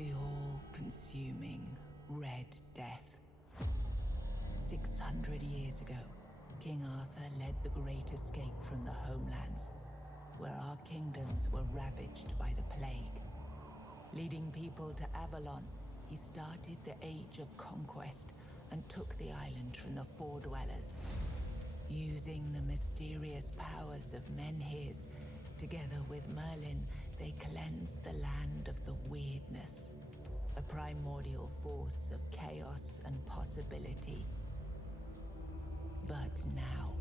The all-consuming Red Death. 600 years ago, King Arthur led the Great Escape from the homelands, where our kingdoms were ravaged by the plague. Leading people to Avalon, he started the Age of Conquest and took the island from the Four Dwellers. Using the mysterious powers of Menhirs, together with Merlin, they cleansed the land of the weirdness, a primordial force of chaos and possibility. But now,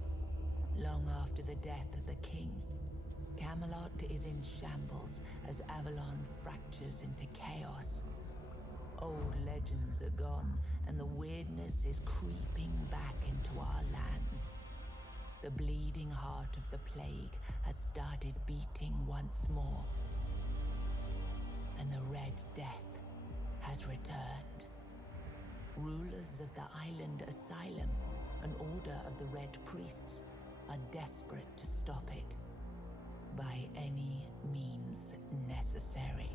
long after the death of the king, Camelot is in shambles as Avalon fractures into chaos. Old legends are gone, and the weirdness is creeping back into our lands. The bleeding heart of the plague has started beating once more, and the Red Death has returned. Rulers of the island asylum, an order of the Red Priests, are desperate to stop it by any means necessary.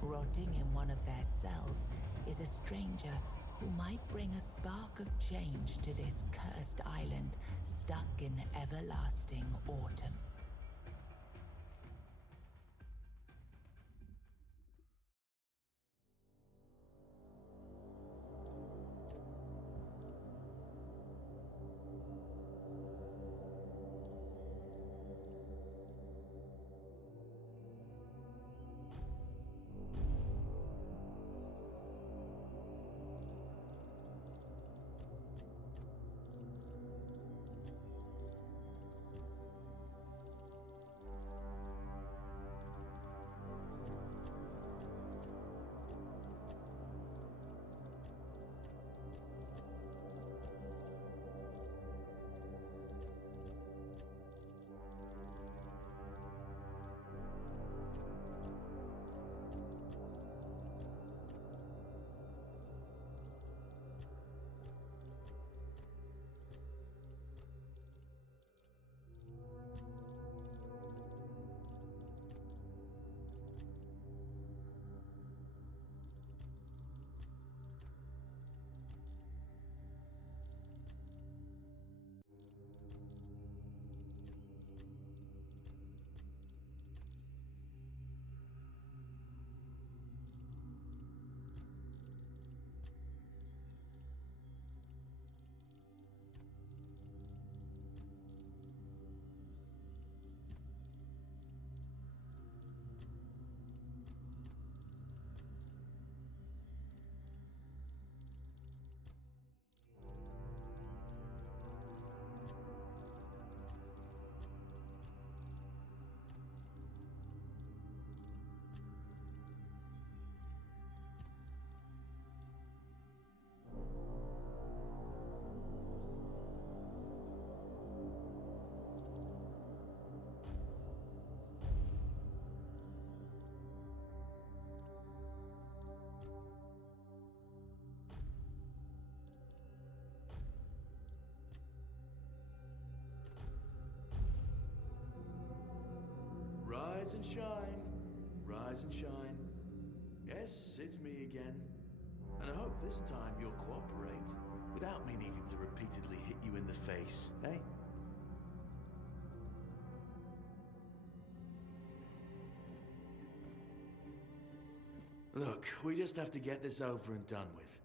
Rotting in one of their cells is a stranger who might bring a spark of change to this cursed island stuck in everlasting autumn. Rise and shine, rise and shine. Yes, it's me again. And I hope this time you'll cooperate, without me needing to repeatedly hit you in the face, eh? Look, we just have to get this over and done with.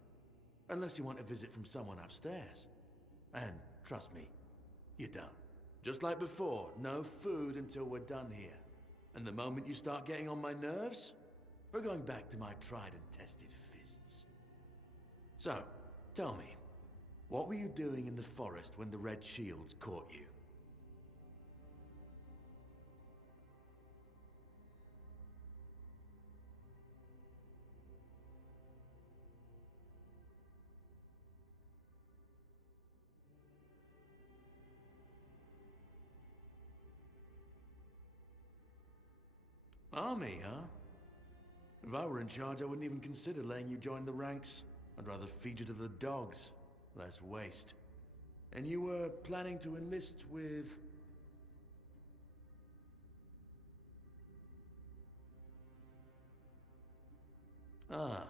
Unless you want a visit from someone upstairs. And trust me, you don't. Just like before, no food until we're done here. And the moment you start getting on my nerves, we're going back to my tried and tested fists. So, tell me, what were you doing in the forest when the Red Shields caught you? Army, huh? If I were in charge, I wouldn't even consider letting you join the ranks. I'd rather feed you to the dogs. Less waste. And you were planning to enlist with... Ah,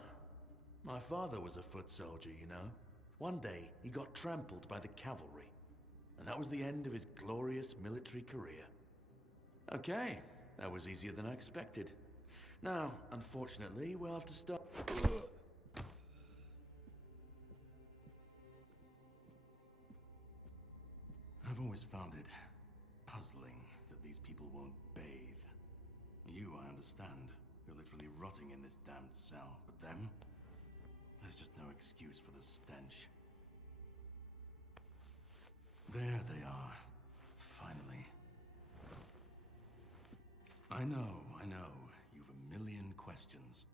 my father was a foot soldier, you know. One day, he got trampled by the cavalry, and that was the end of his glorious military career. Okay, that was easier than I expected. Now, unfortunately, we'll have to stop. I've always found it puzzling that these people won't bathe. You, I understand. You're literally rotting in this damned cell. But them? There's just no excuse for the stench. There they are. Finally. I know. You've a million questions.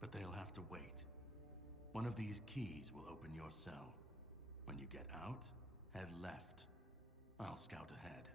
But they'll have to wait. One of these keys will open your cell. When you get out, head left. I'll scout ahead.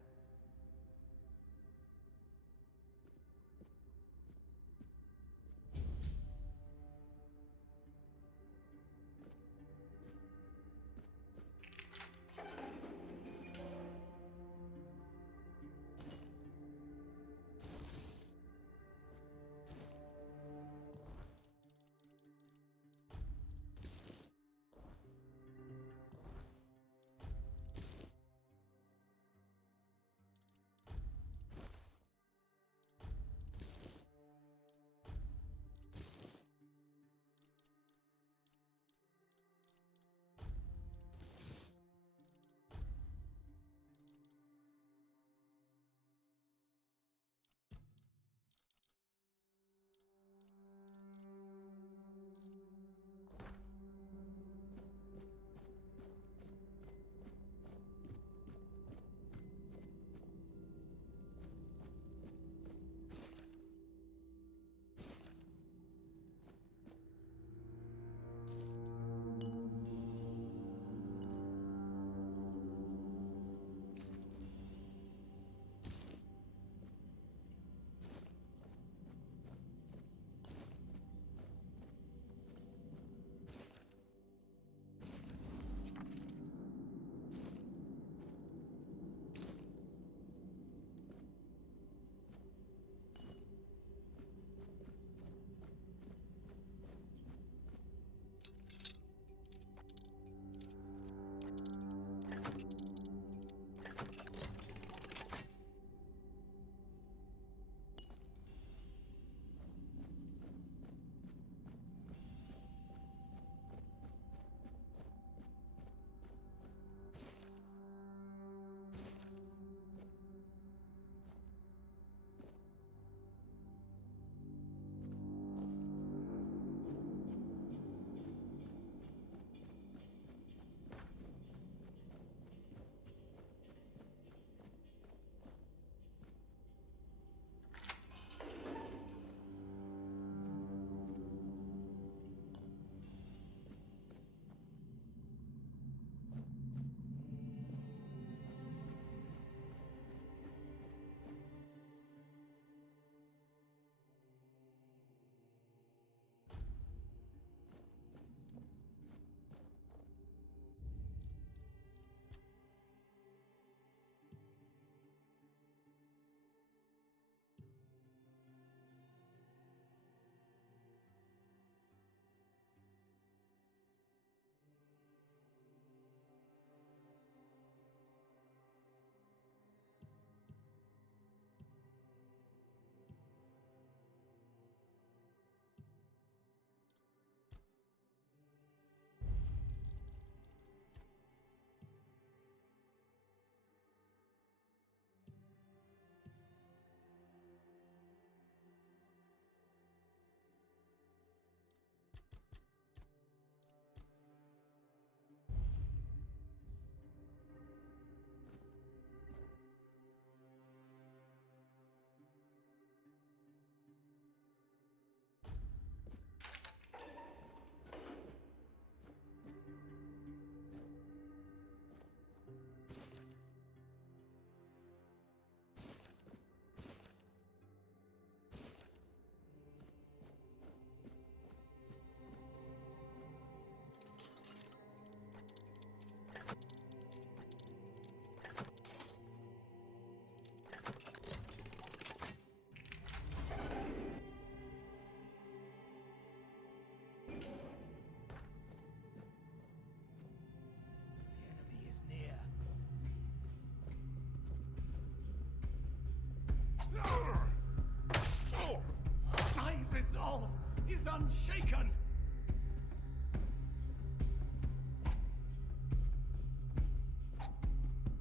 resolve is unshaken!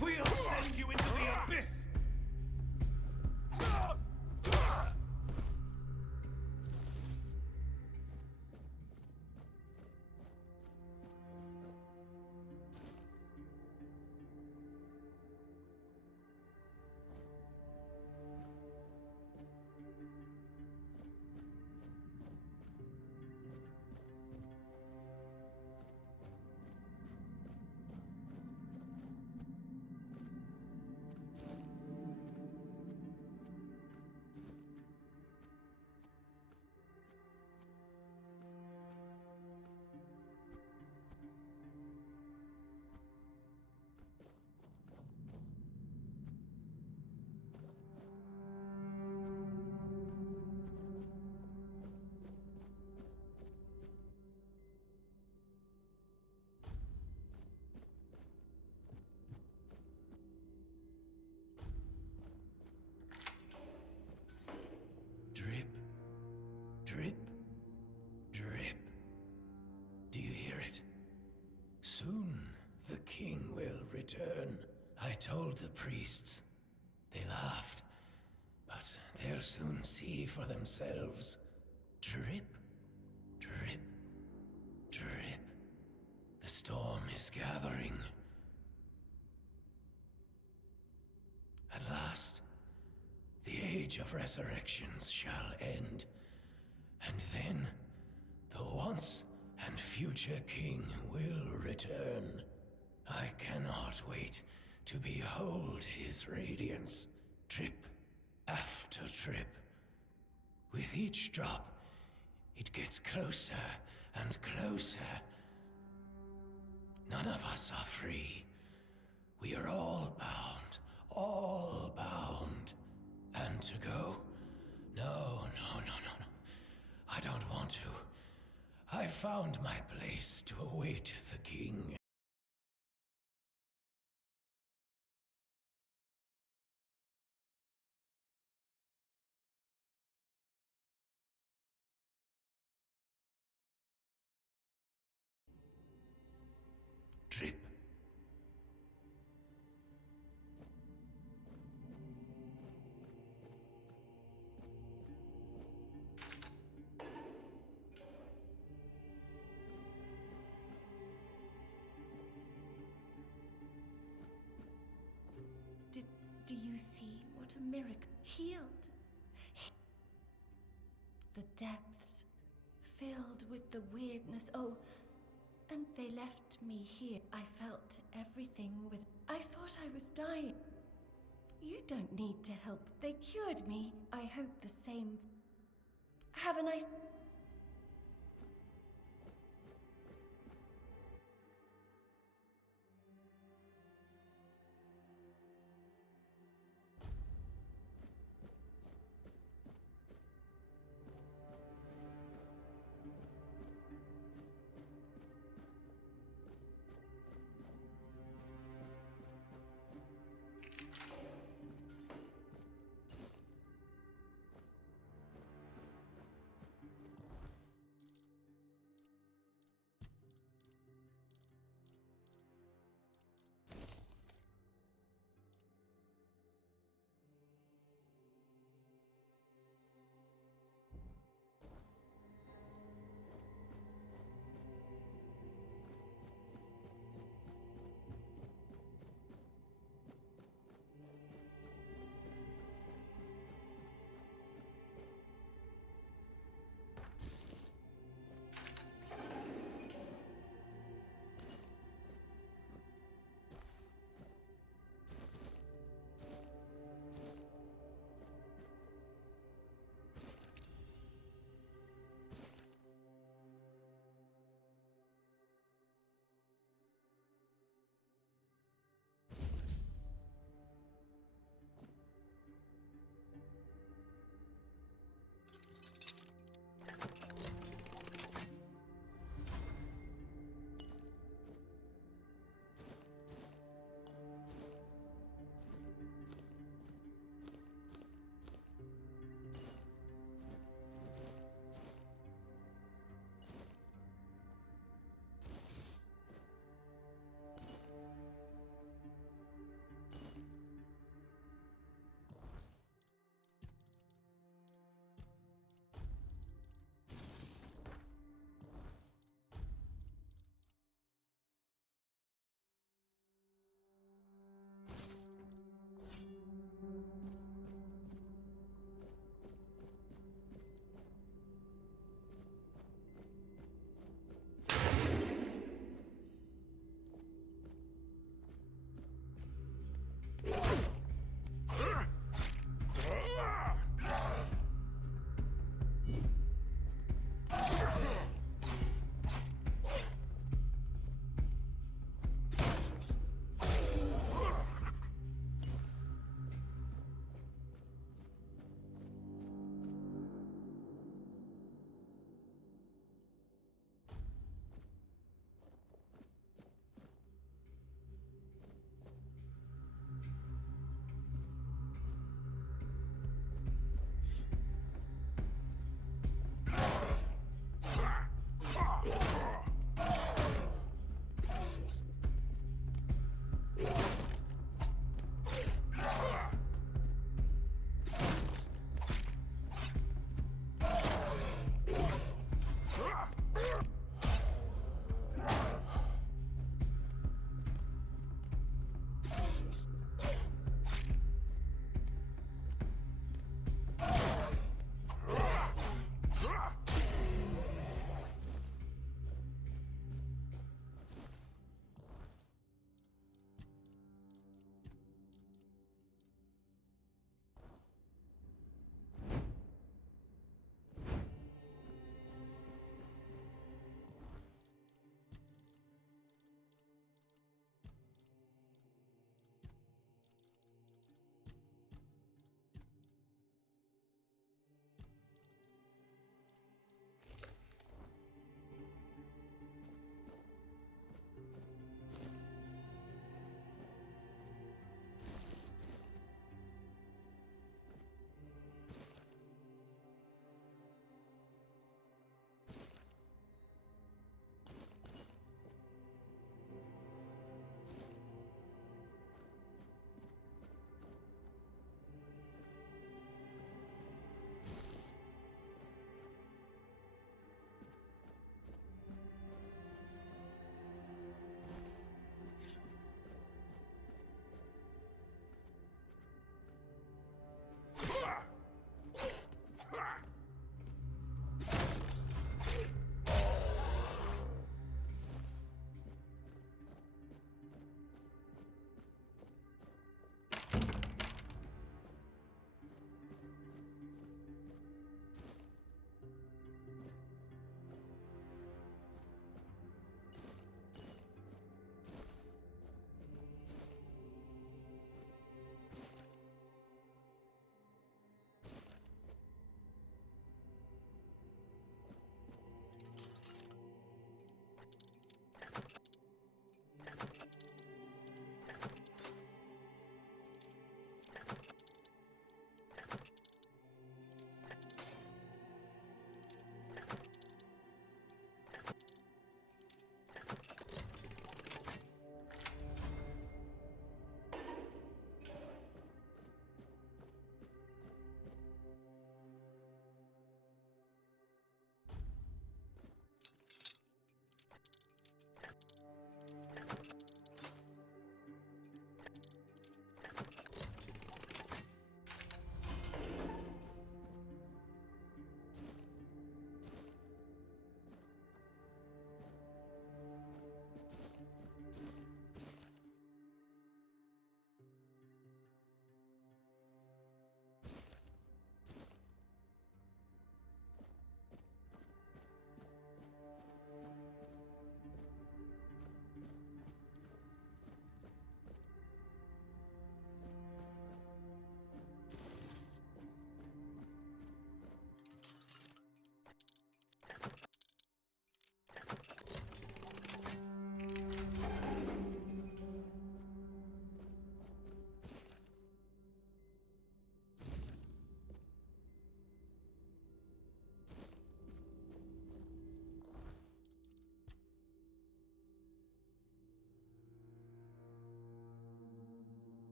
We'll send you into the abyss! Drip, drip, drip. Do you hear it? Soon the king will return. I told the priests. They laughed. But they'll soon see for themselves. Drip, drip, drip. The storm is gathering. At last, the age of resurrections shall end, and then the once and future king will return. I cannot wait to behold his radiance, drip after drip. With each drop, it gets closer and closer. None of us are free. We are all bound, all bound. And to go? No, no, no, no, no. I don't want to. I found my place to await the king. Drip. Do you see what a miracle? Healed. The depths, filled with the weirdness. Oh, and they left me here. I felt everything with... I thought I was dying. You don't need to help. They cured me. I hope the same. Have a nice...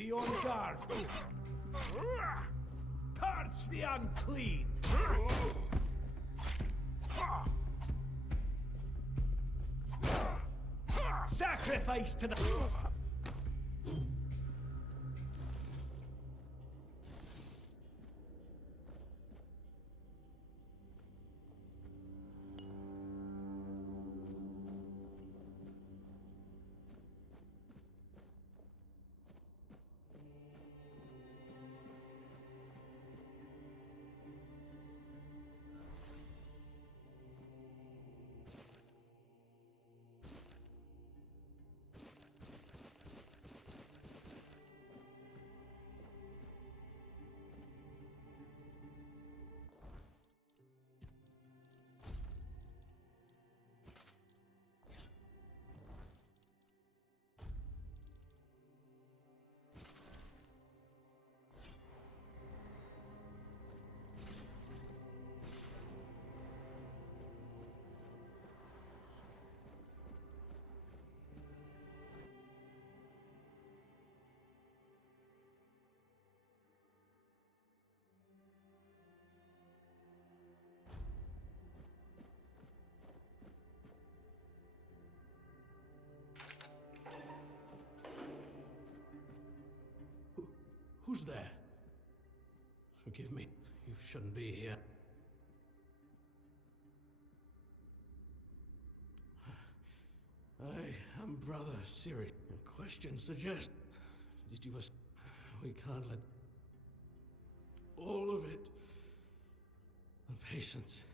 Be on guard. Purge the unclean. Sacrifice to the... Who's there? Forgive me. You shouldn't be here. I am Brother Siri. Your question suggests... Did you... We can't let... All of it. The patience.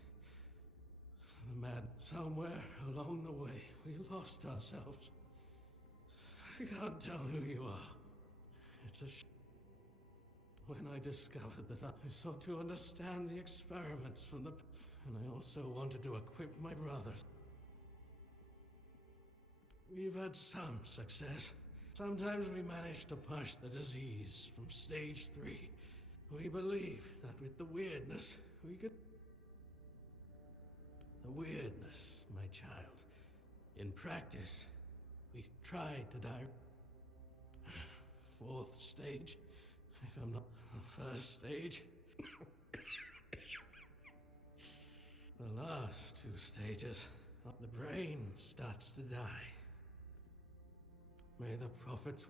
The mad... Somewhere along the way, we lost ourselves. I can't tell who you are. It's a When I discovered that I sought to understand the experiments from the... And I also wanted to equip my brothers. We've had some success. Sometimes we managed to push the disease from stage 3. We believe that with the weirdness, we could... The weirdness, my child. In practice, we tried to die... 4th stage, if I'm not the 1st stage. The last 2 stages, the brain starts to die. May the prophets...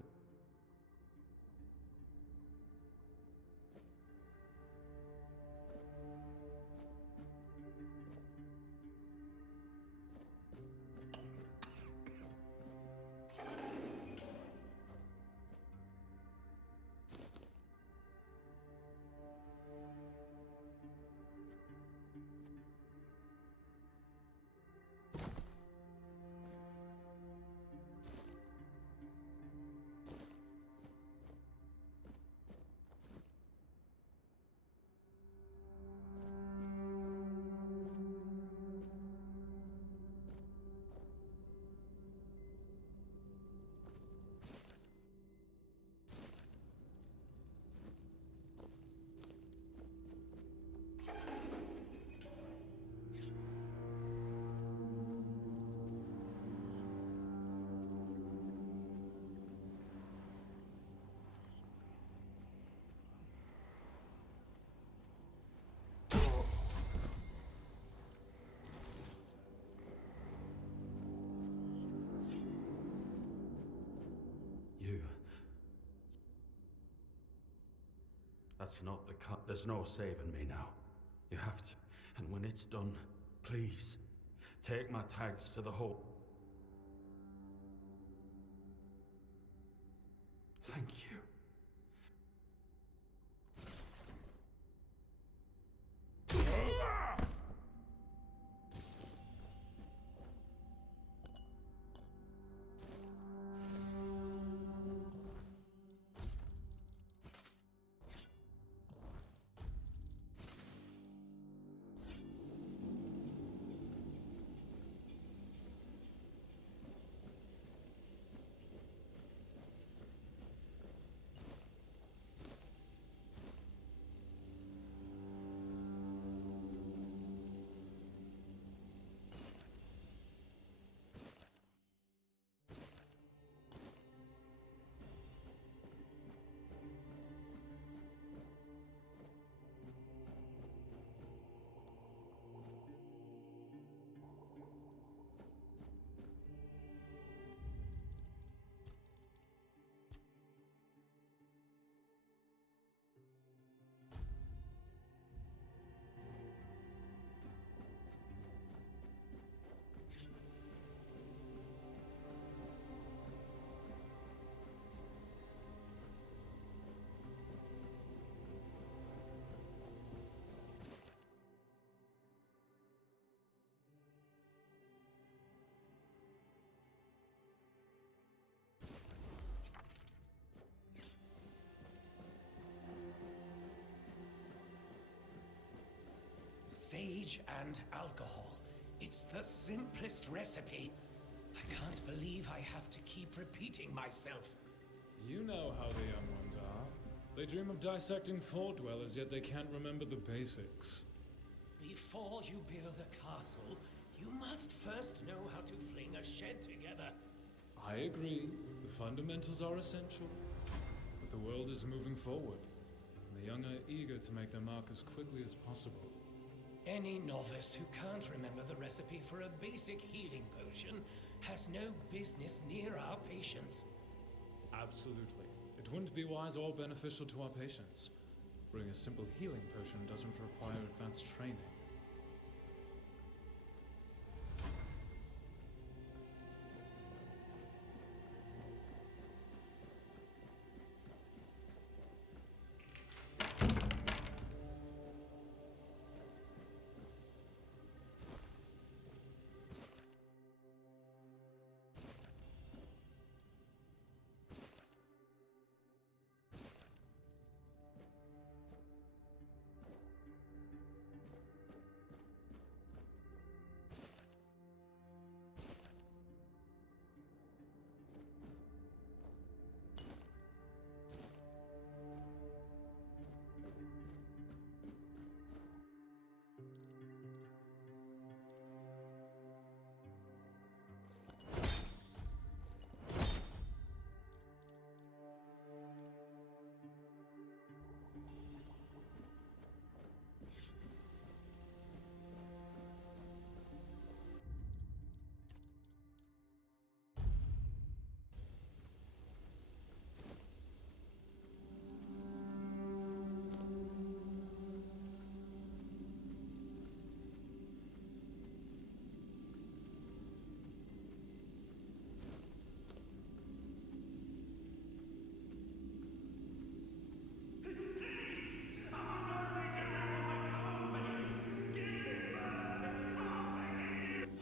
That's not the cut. There's no saving me now. You have to. And when it's done, please, take my tags to the hole. Thank you. sage and alcohol. It's the simplest recipe. I can't believe I have to keep repeating myself. You know how the young ones are. They dream of dissecting fort dwellers, yet they can't remember the basics. Before you build a castle, you must first know how to fling a shed together. I agree. The fundamentals are essential. But the world is moving forward. And the young are eager to make their mark as quickly as possible. Any novice who can't remember the recipe for a basic healing potion has no business near our patients. Absolutely. It wouldn't be wise or beneficial to our patients. Brewing a simple healing potion doesn't require advanced training.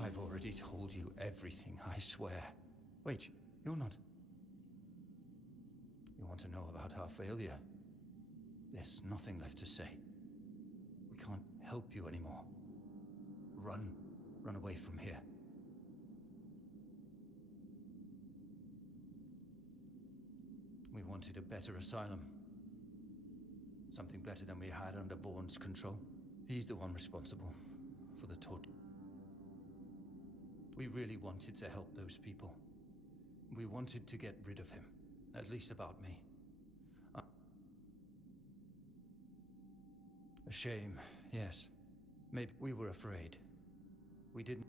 I've already told you everything, I swear. Wait, you're not... You want to know about our failure? There's nothing left to say. We can't help you anymore. Run. Run away from here. We wanted a better asylum. Something better than we had under Vaughn's control. He's the one responsible for the torture. We really wanted to help those people. We wanted to get rid of him. At least about me. A shame, yes. Maybe we were afraid. We didn't...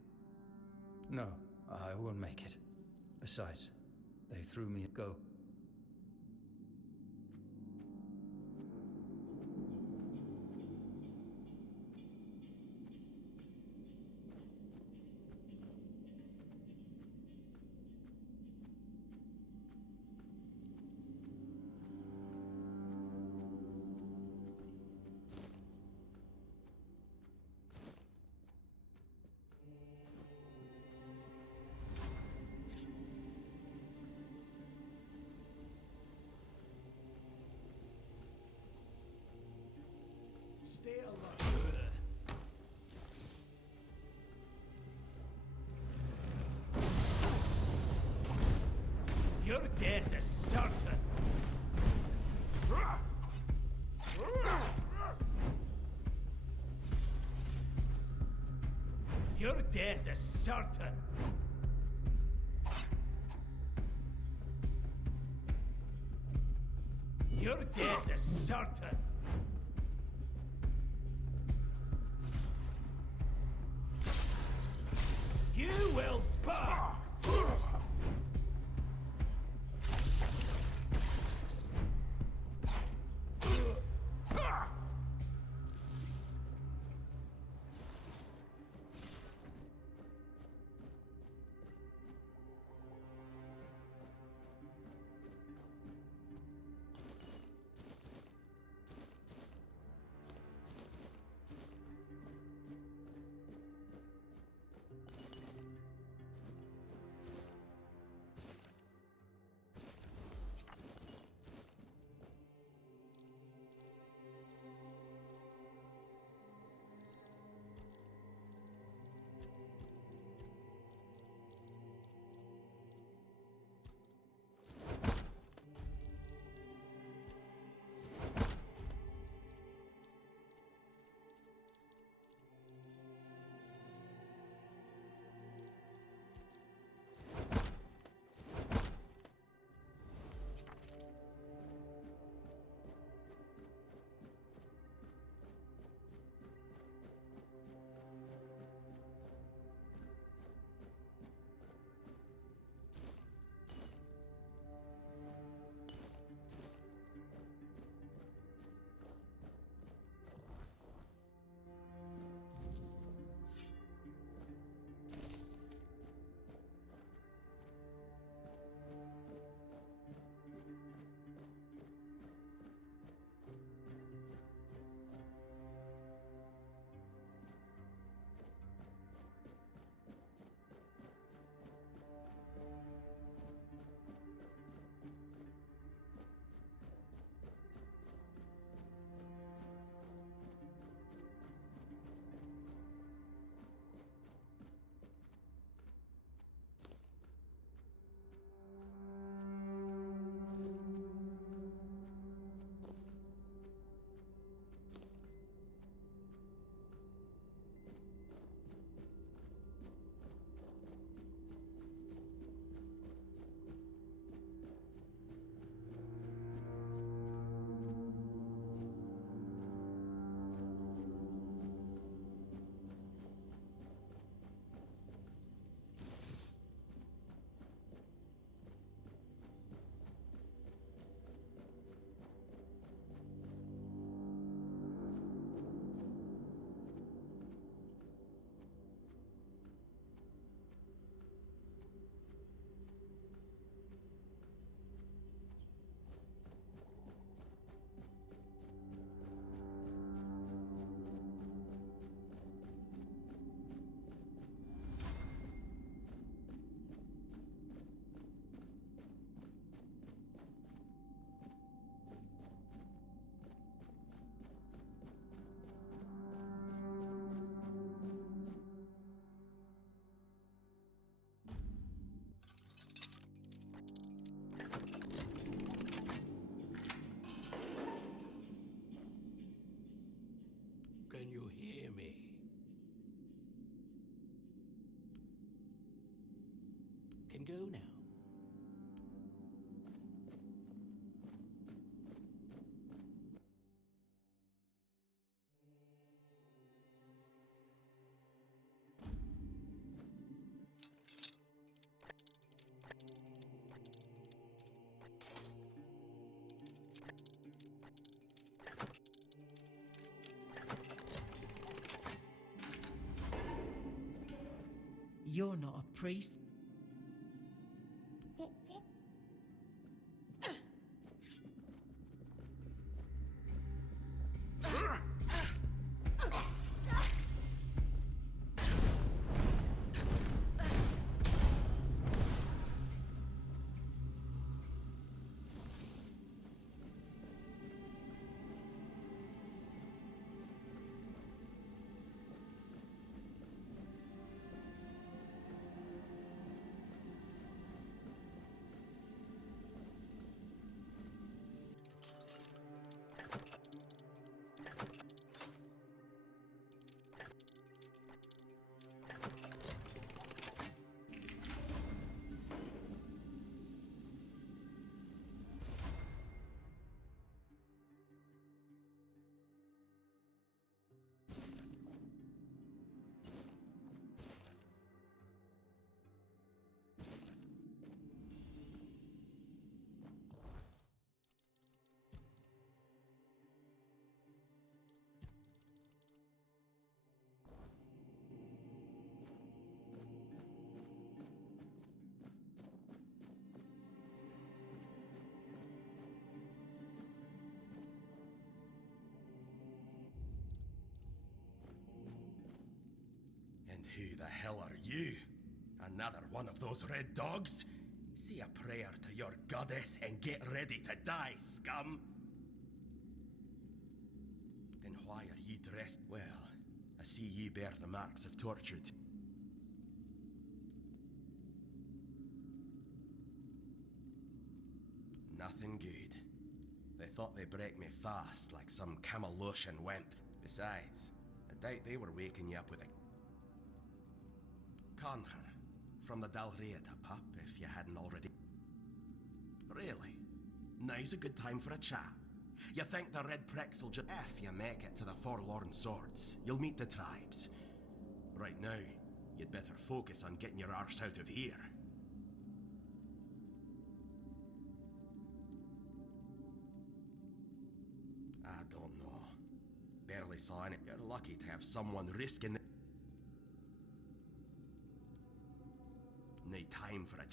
No, I won't make it. Besides, they threw me a go. Stay alert. Your death is certain. Your death is certain. Your death is certain. You will burn! you hear me? Can go now. You're not a priest. What? And who the hell are you? Another one of those red dogs? Say a prayer to your goddess and get ready to die, scum! Then why are you dressed? Well, I see ye bear the marks of tortured. Nothing good. They thought they'd break me fast, like some Camelotian wimp. Besides, I doubt they were waking you up with a conjure from the Dalrieta pup, if you hadn't already. Really? Now's a good time for a chat. You think the red pricks will just... If you make it to the Forlorn Swords, you'll meet the tribes. Right now, you'd better focus on getting your arse out of here. I don't know. Barely saw any. You're lucky to have someone risking it. No time for a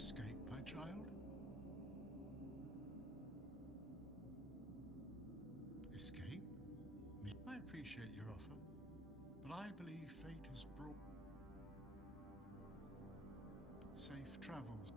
escape, my child? Escape? Me? I appreciate your offer, but I believe fate has brought safe travels.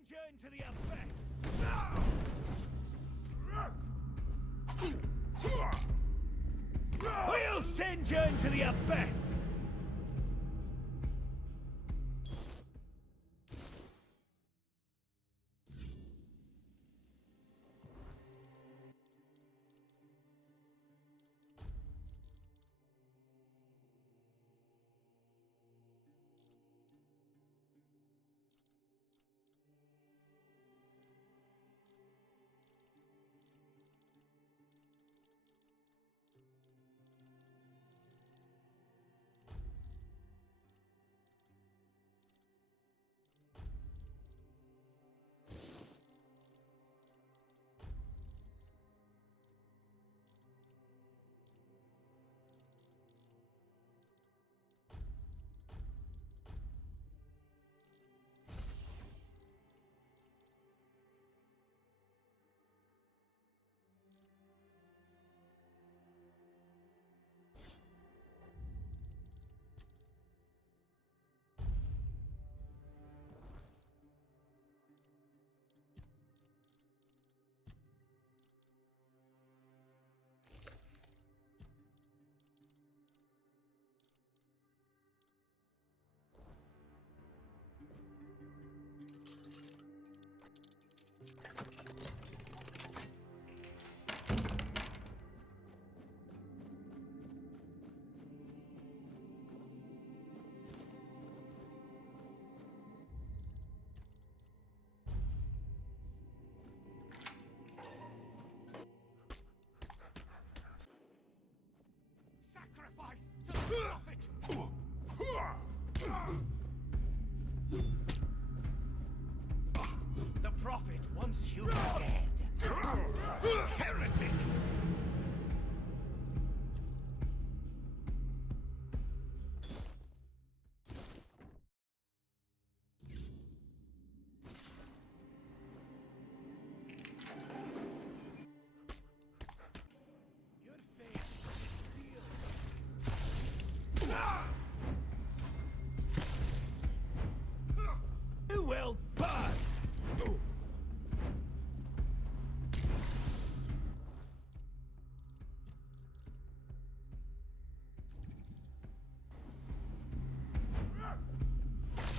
send you into the abyss! We'll send you into the abyss! Sacrifice to the prophet! The prophet wants you dead. Heretic! Your face is real. You will burn!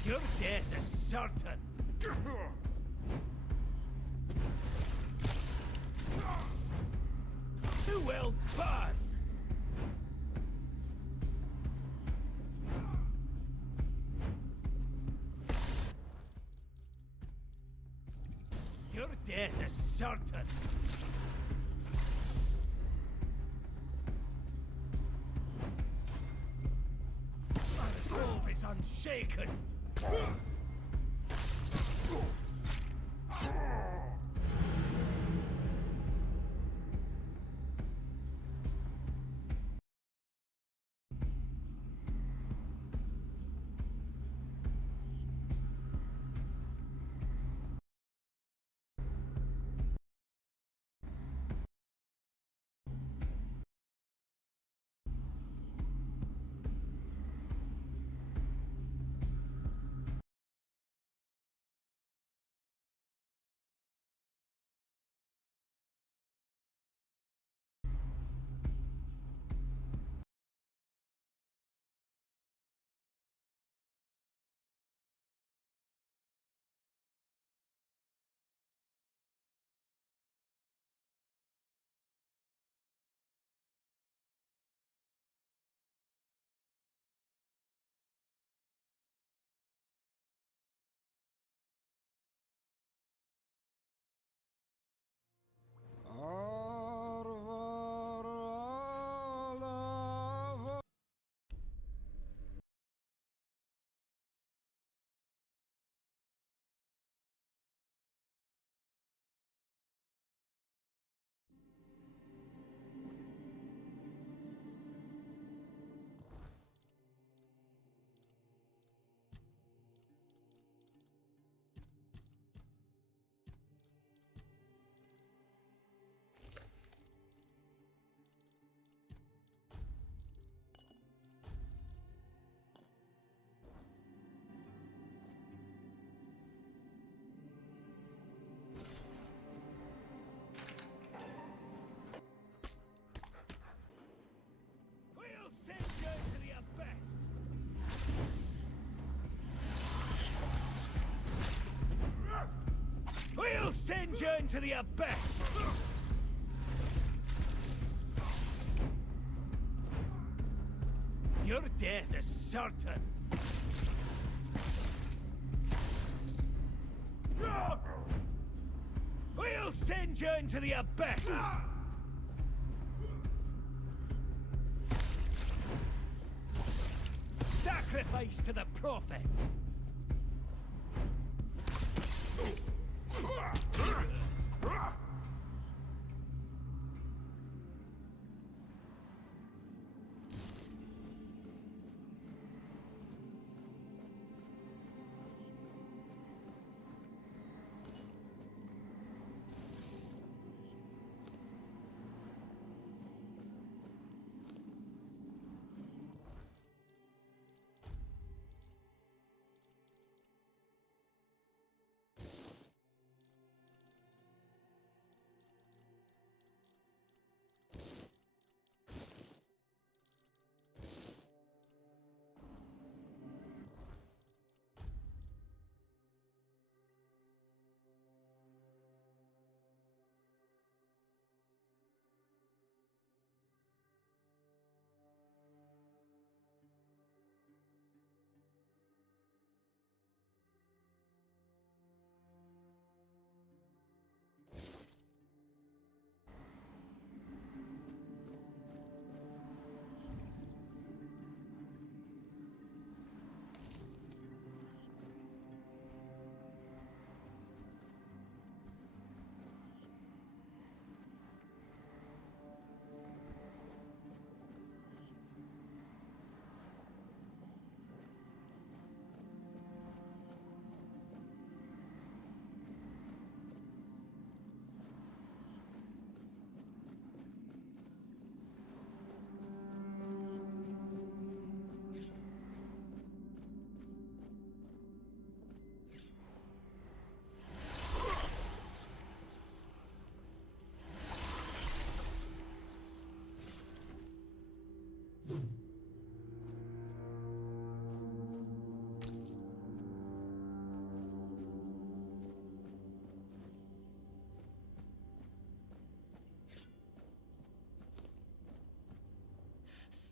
Your death is certain! You will burn! Your death is certain! My resolve is unshaken! send you into the abyss! Your death is certain. We'll send you into the abyss! Sacrifice to the prophet!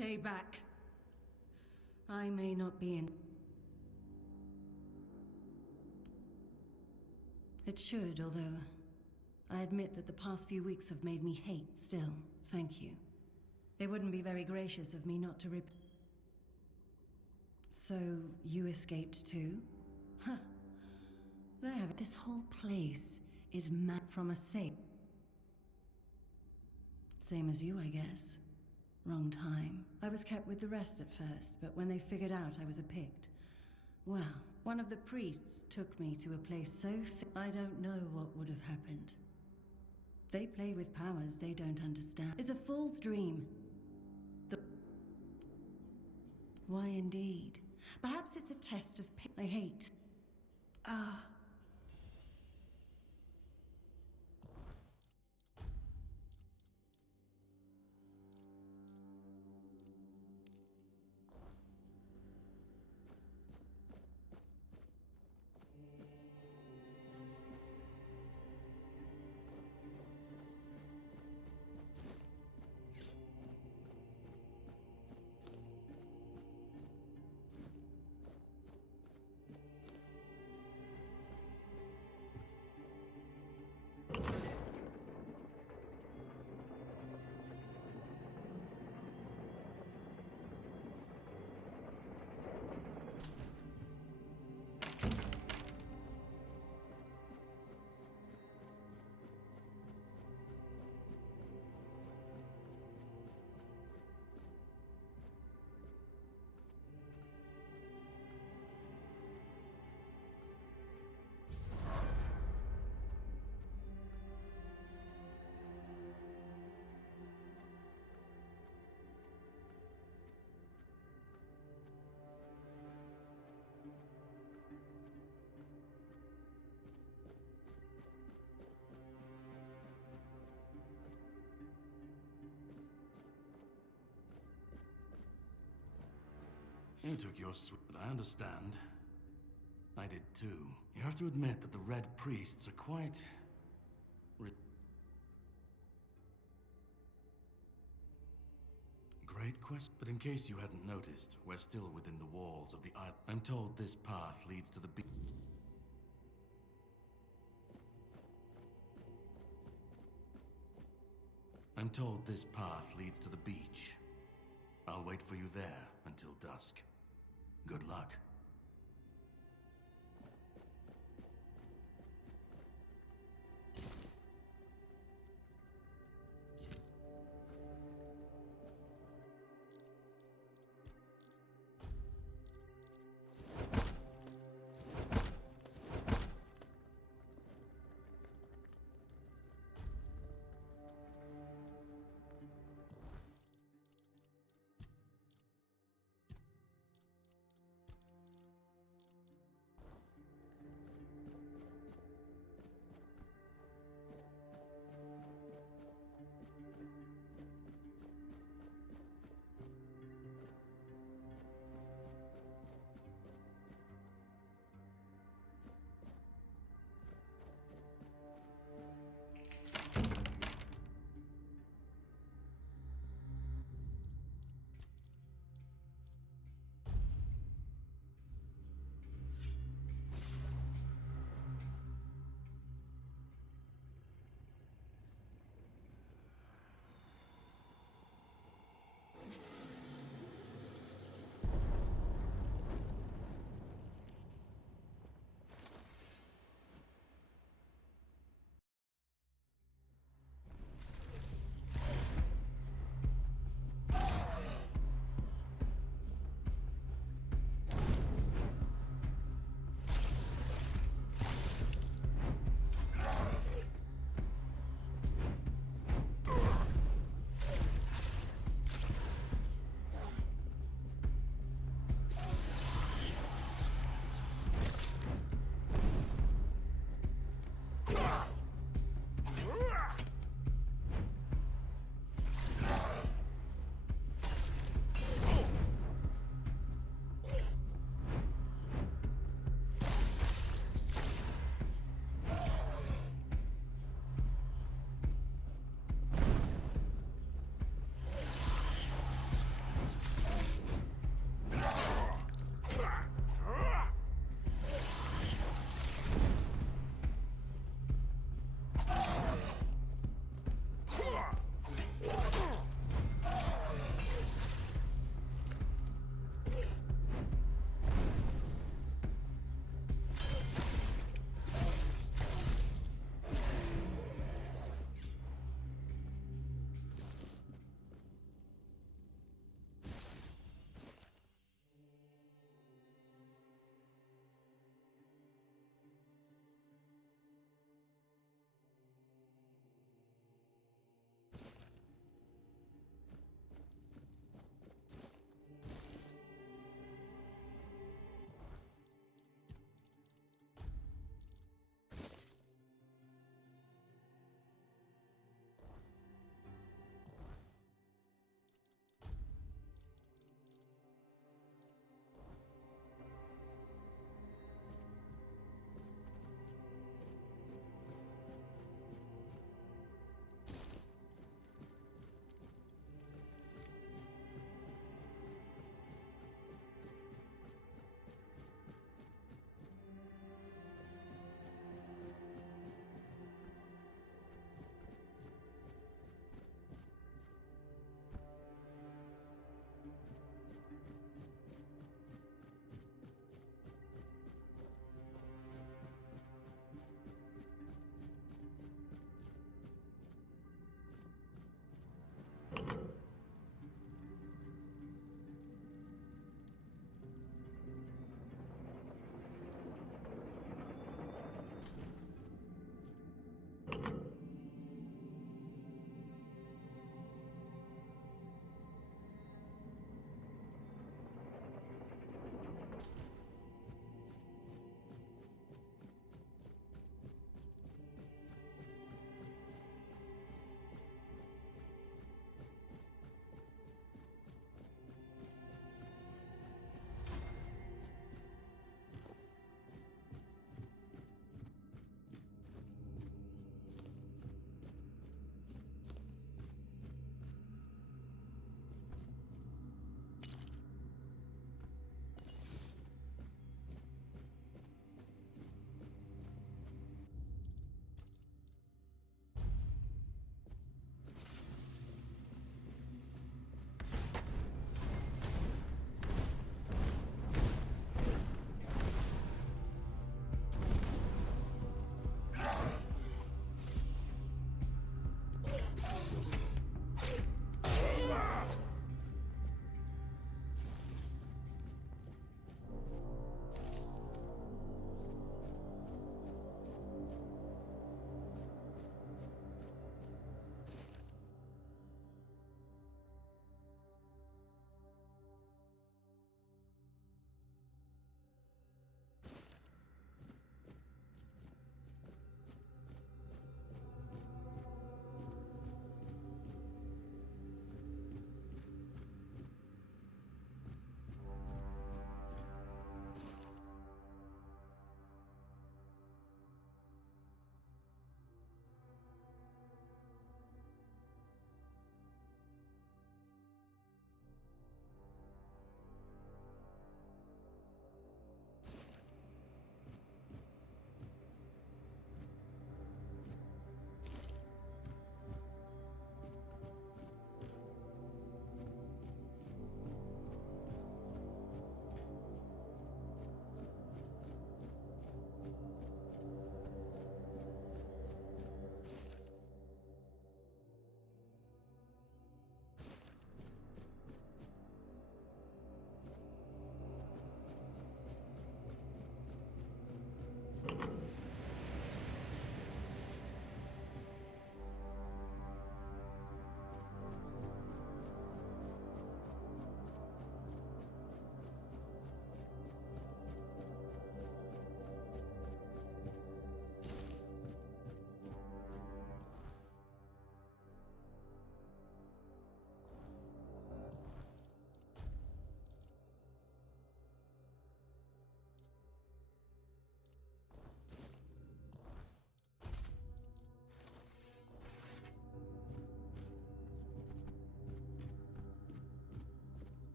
Stay back. I may not be in... It should, although I admit that the past few weeks have made me hate. Still, thank you. It wouldn't be very gracious of me not to So, you escaped too? Huh. There, this whole place is mad from a safe. Same as you, I guess. Wrong time. I was kept with the rest at first, but when they figured out I was a Pict, well, one of the priests took me to a place so I don't know what would have happened. They play with powers they don't understand. It's a fool's dream. Why indeed? Perhaps it's a test of I hate. You took your but I understand. I did too. You have to admit that the Red Priests are quite quest? But in case you hadn't noticed, we're still within the walls of the island. I'm told this path leads to the beach. I'm told this path leads to the beach. I'll wait for you there until dusk. Good luck.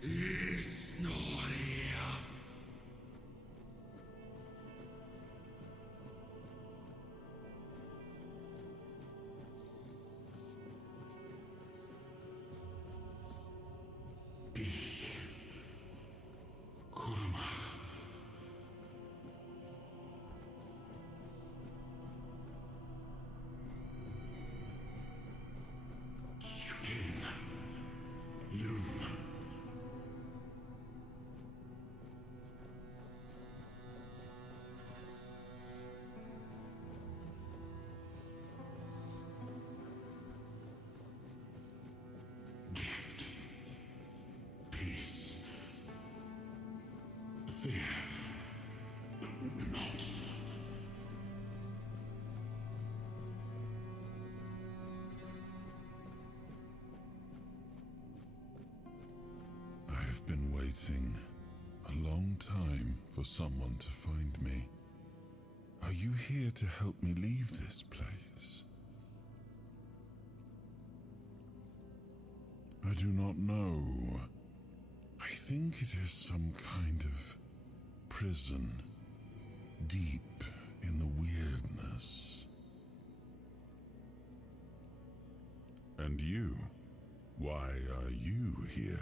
He's not here. Be Kurma. Yukin. Yun. Gift. Peace. Fear. Not. I've been waiting a long time for someone to find me. Are you here to help me leave this place? I do not know. I think it is some kind of prison, deep in the weirdness. And you? Why are you here?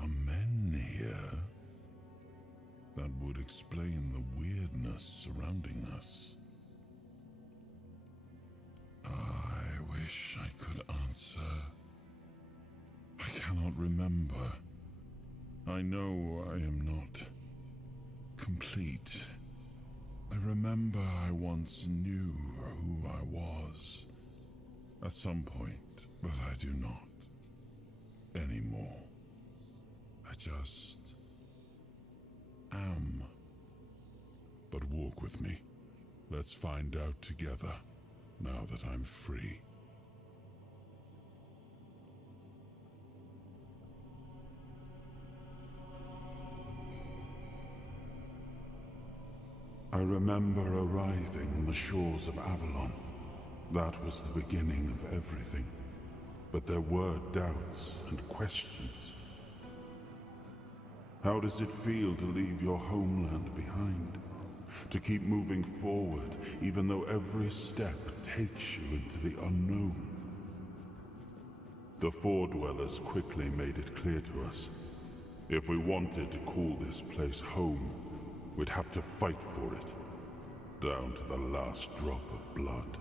Are men here? That would explain the weirdness surrounding us. I wish I could answer. I cannot remember. I know I am not complete. I remember I once knew who I was at some point, but I do not anymore. I just am. But walk with me. Let's find out together, now that I'm free. I remember arriving on the shores of Avalon, That was the beginning of everything. But there were doubts and questions. How does it feel to leave your homeland behind? To keep moving forward, even though every step takes you into the unknown? The Four Dwellers quickly made it clear to us. If we wanted to call this place home, we'd have to fight for it, down to the last drop of blood.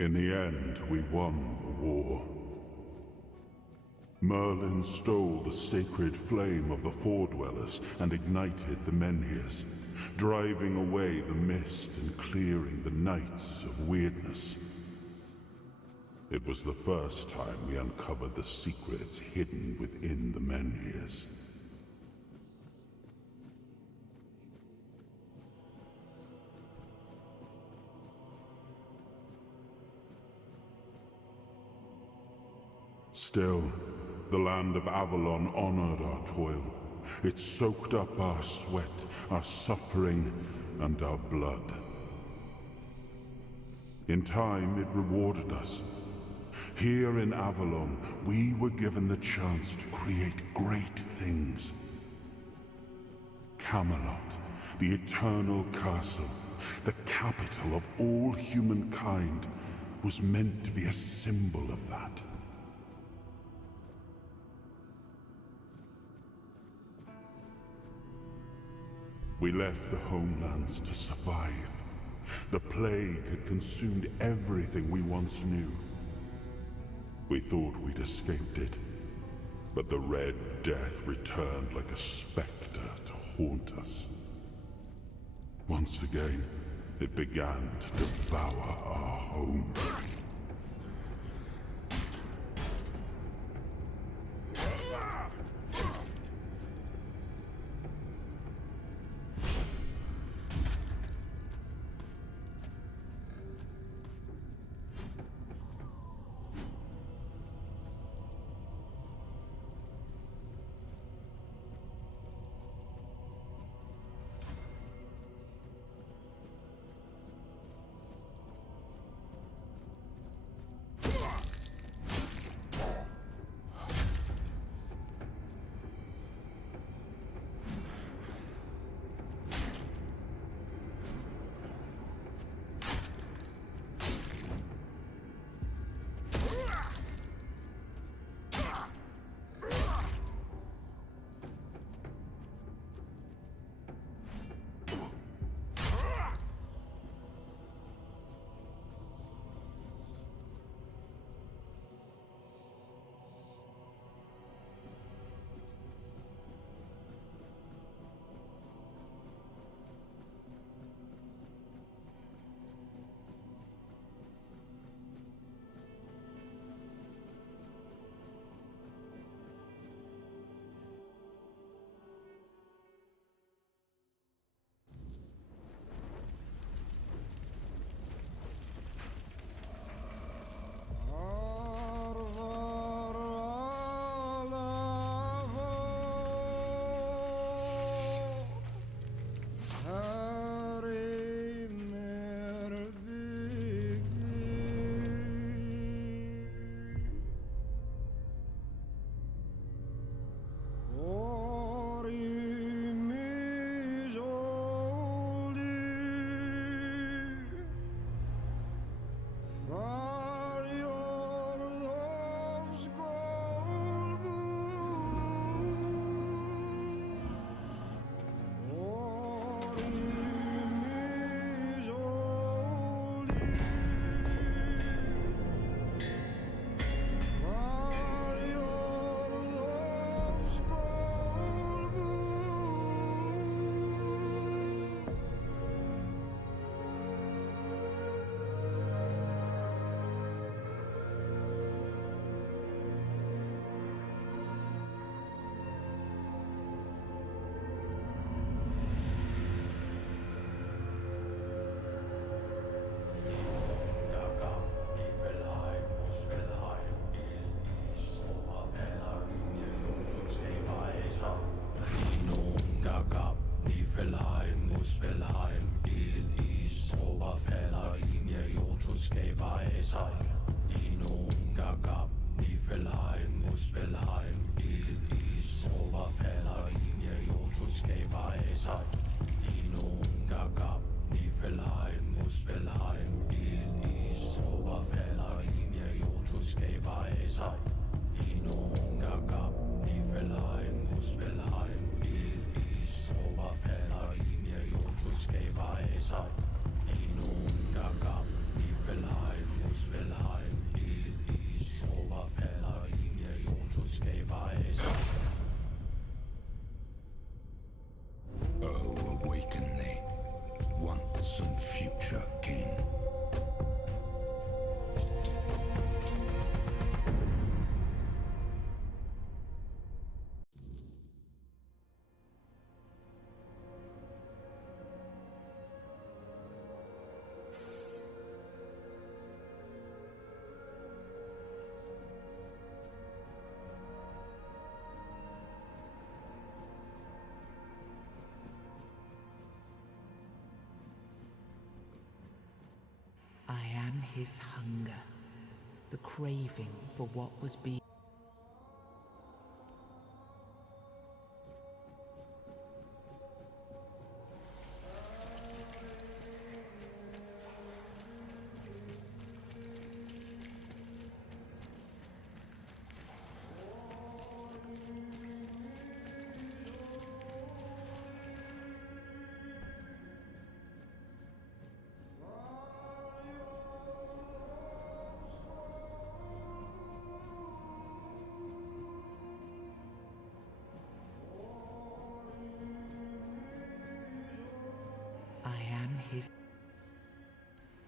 In the end, we won the war. Merlin stole the sacred flame of the Four Dwellers and ignited the Menhirs, driving away the mist and clearing the nights of weirdness. It was the first time we uncovered the secrets hidden within the Menhirs. Still, the land of Avalon honored our toil. It soaked up our sweat, our suffering, and our blood. In time, it rewarded us. Here in Avalon, we were given the chance to create great things. Camelot, the eternal castle, the capital of all humankind, was meant to be a symbol of that. We left the homelands to survive. The plague had consumed everything we once knew. We thought we'd escaped it, but the Red Death returned like a specter to haunt us. Once again, it began to devour our home. Skæber I nogen gab Ni fælheim mus fælheim is overfalder I jordtud skæber I nogen gab Ni fælheim mus fælheim is overfalder I jordtud skæber I nogen gab Ni fælheim mus fælheim is overfalder I jordtud skæber I nogen gab Ni fælheim mus fælheim is overfalder I jordtud skæber Oh, awaken the once and future king. I am his hunger, the craving for what was being.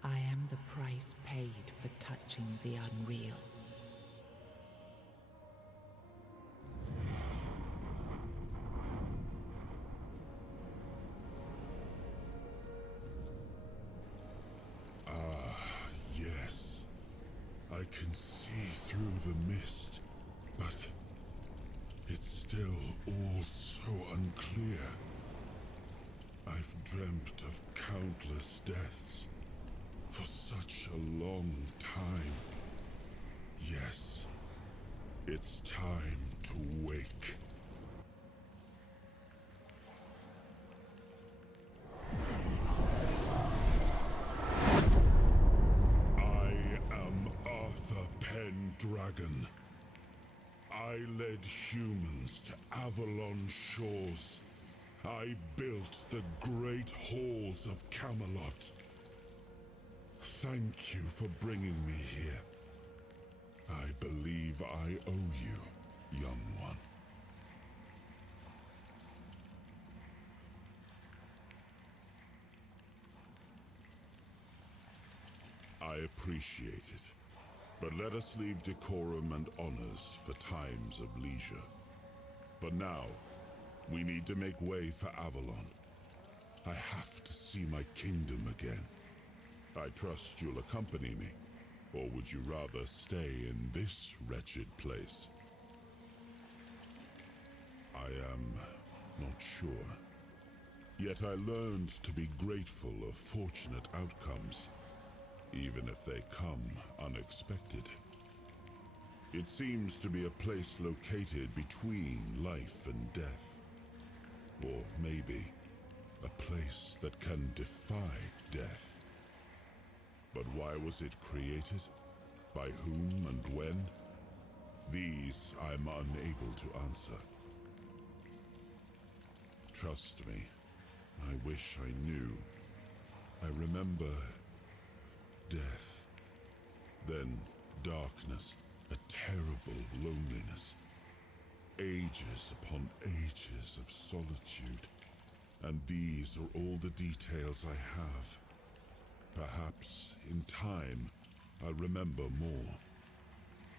I am the price paid for touching the unreal. Yes. I can see through the mist, but it's still all so unclear. I've dreamt of countless deaths for such a long time. Yes, it's time to wake. I am Arthur Pendragon. I led humans to Avalon shores. I built the great halls of Camelot. Thank you for bringing me here. I believe I owe you, young one. I appreciate it, but let us leave decorum and honors for times of leisure. For now, we need to make way for Avalon. I have to see my kingdom again. I trust you'll accompany me, or would you rather stay in this wretched place? I am not sure. Yet I learned to be grateful of fortunate outcomes, even if they come unexpected. It seems to be a place located between life and death. Or maybe a place that can defy death. But why was it created? By whom and when? These I'm unable to answer. Trust me, I wish I knew. I remember death, then darkness, a terrible loneliness. Ages upon ages of solitude. And these are all the details I have. Perhaps, in time, I'll remember more.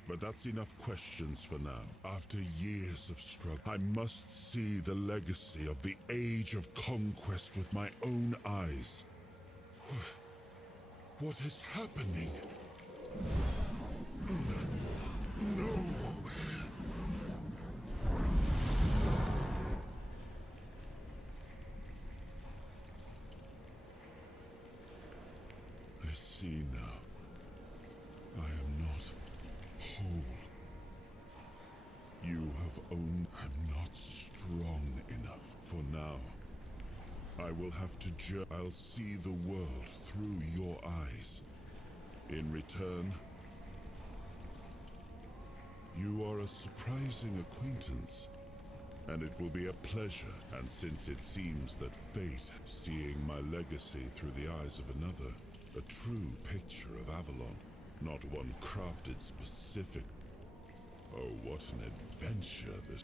But that's enough questions for now. After years of struggle, I must see the legacy of the Age of Conquest with my own eyes. What is happening? No! I see now. You have owned... I'm not strong enough for now. I will have to I'll see the world through your eyes. In return, you are a surprising acquaintance, and it will be a pleasure. And since it seems that fate, seeing my legacy through the eyes of another, a true picture of Avalon, not one crafted specific. Oh, what an adventure this...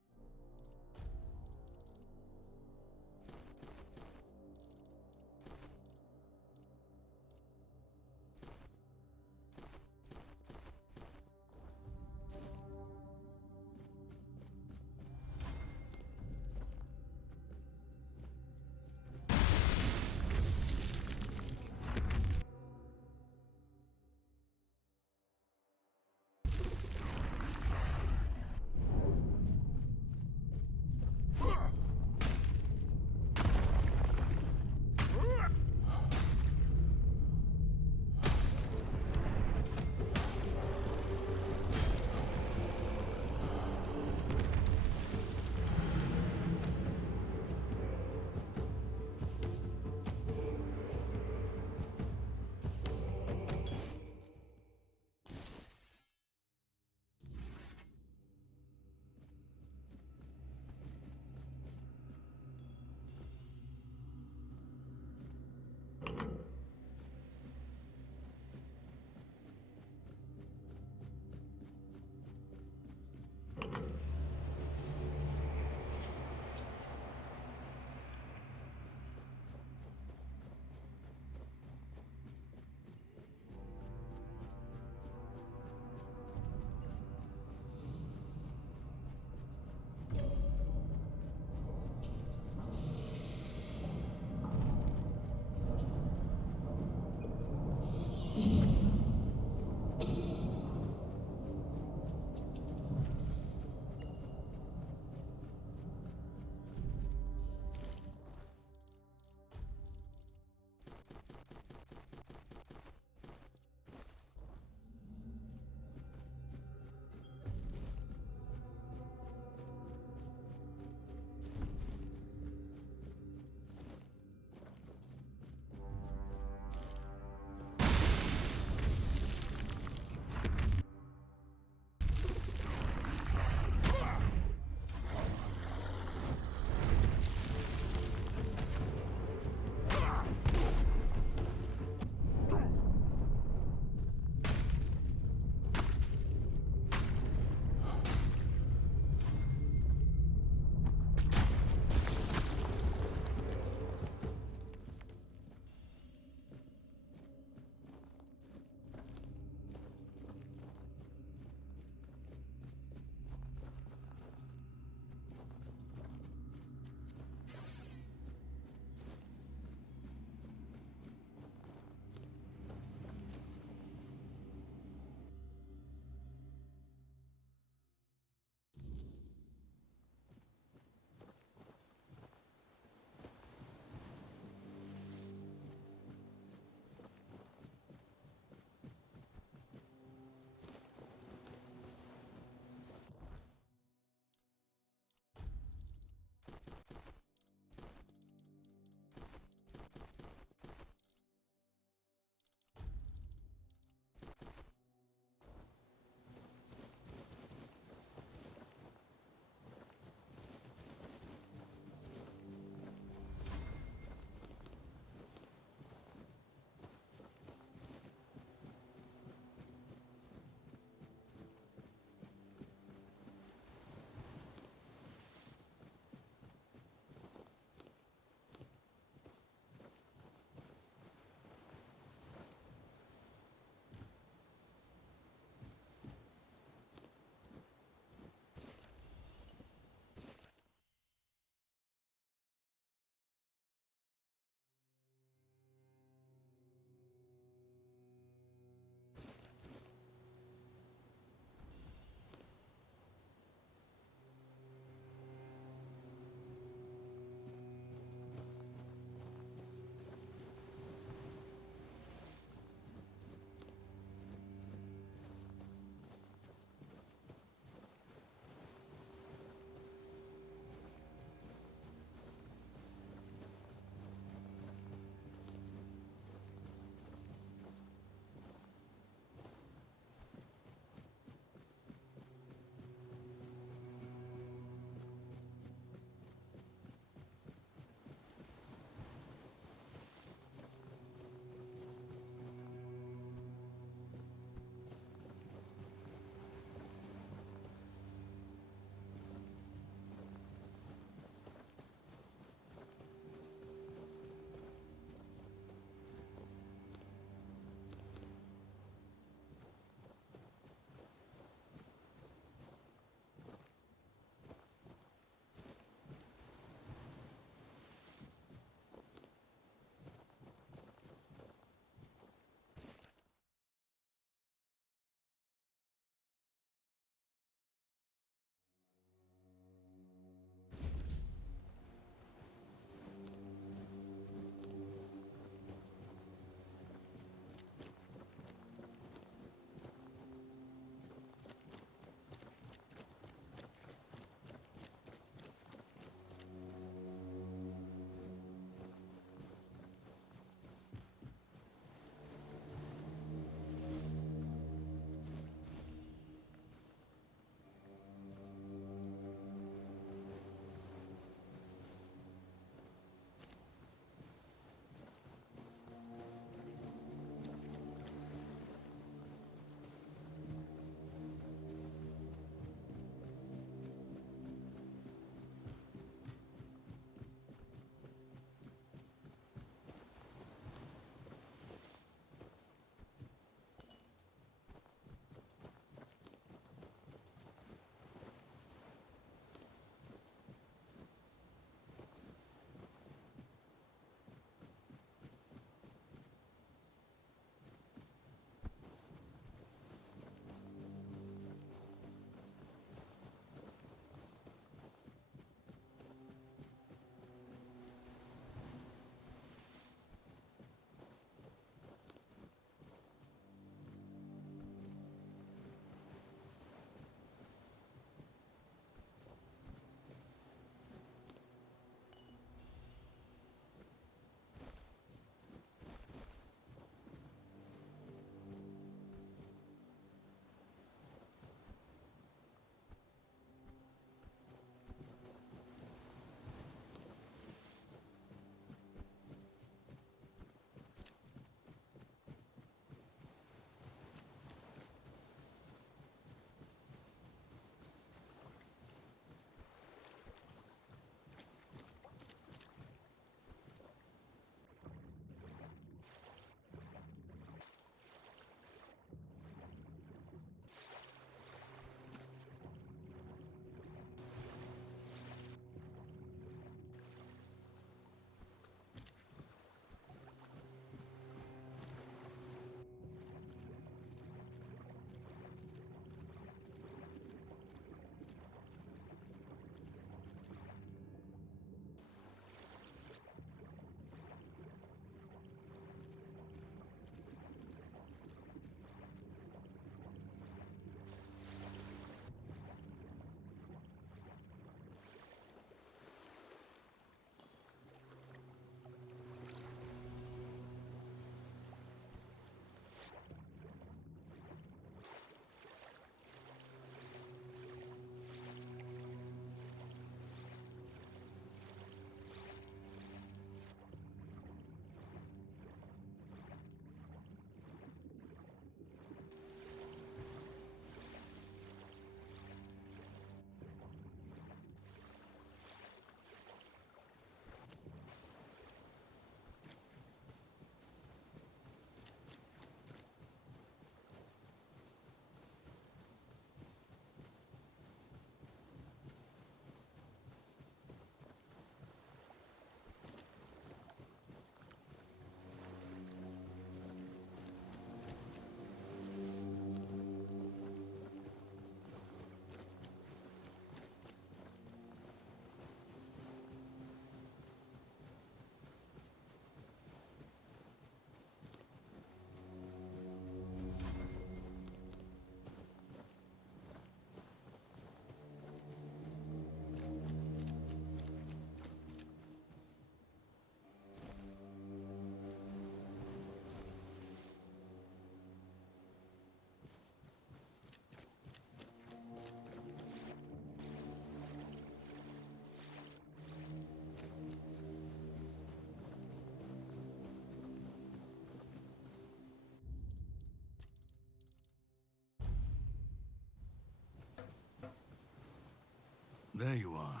There you are.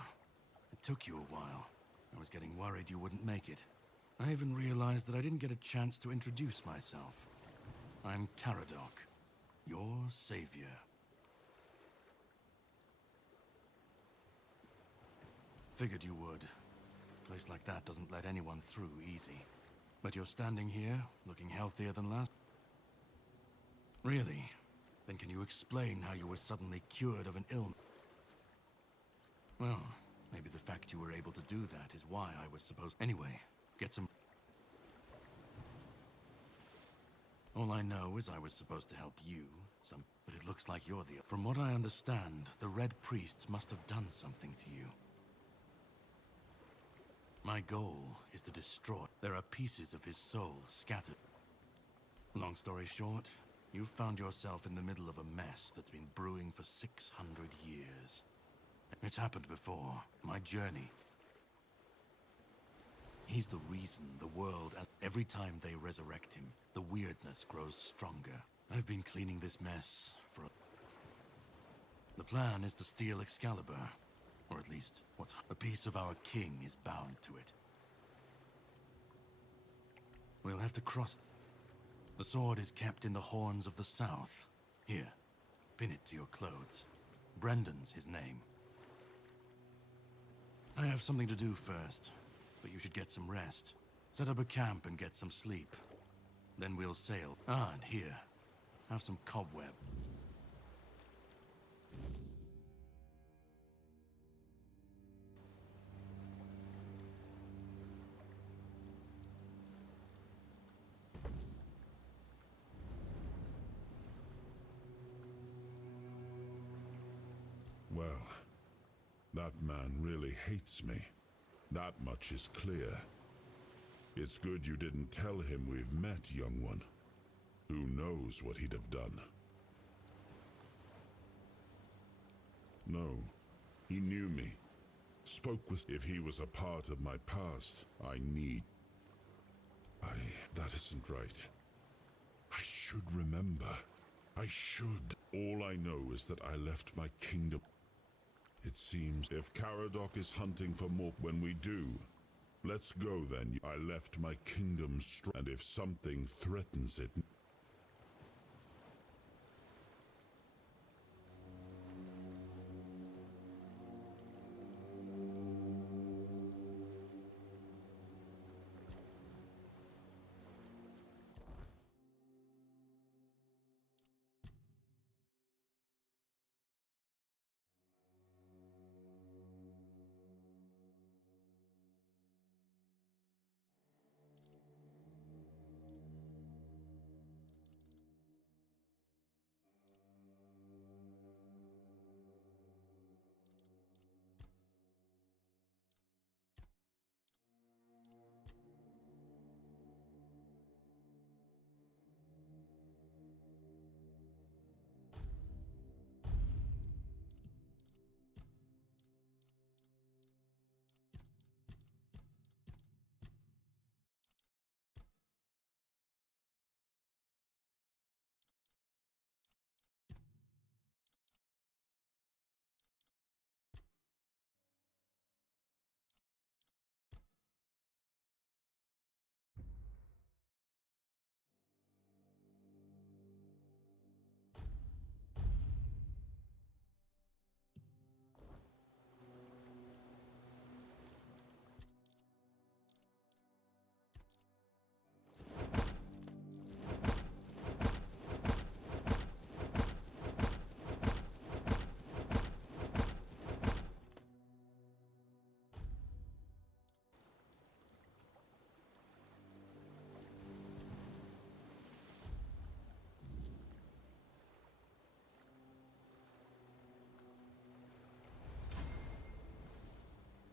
It took you a while. I was getting worried you wouldn't make it. I even realized that I didn't get a chance to introduce myself. I'm Caradoc, your savior. Figured you would. A place like that doesn't let anyone through easy. But you're standing here, looking healthier than last. Really? Then can you explain how you were suddenly cured of an illness? Well, maybe the fact you were able to do that is why I was supposed... Anyway, get some... All I know is I was supposed to help you, but it looks like you're the... From what I understand, the Red Priests must have done something to you. My goal is to destroy... There are pieces of his soul scattered. Long story short, you've found yourself in the middle of a mess that's been brewing for 600 years. It's happened before. My journey. He's the reason the world... Every time they resurrect him, the weirdness grows stronger. I've been cleaning this mess for... The plan is to steal Excalibur. Or at least, a piece of our king is bound to it. We'll have to cross... The sword is kept in the horns of the south. Here, pin it to your clothes. Brendan's his name. I have something to do first, but you should get some rest. Set up a camp and get some sleep. Then we'll sail. Ah, and here, have some cobweb. Well, that man really hates me. That much is clear. It's good you didn't tell him we've met, young one. Who knows what he'd have done? No, he knew me. Spoke with... If he was a part of my past, that isn't right. I should remember. I should. All I know is that I left my kingdom. It seems if Caradoc is hunting for more, when we do, let's go then. I left my kingdom and if something threatens it...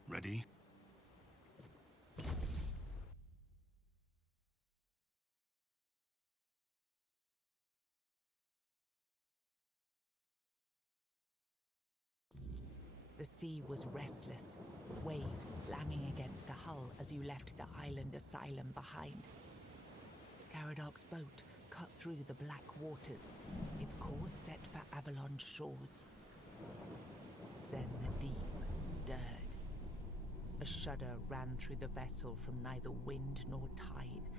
Ready? The sea was restless, waves slamming against the hull as you left the island asylum behind. Caradoc's boat cut through the black waters, its course set for Avalon's shores. Then the deep A shudder ran through the vessel from neither wind nor tide,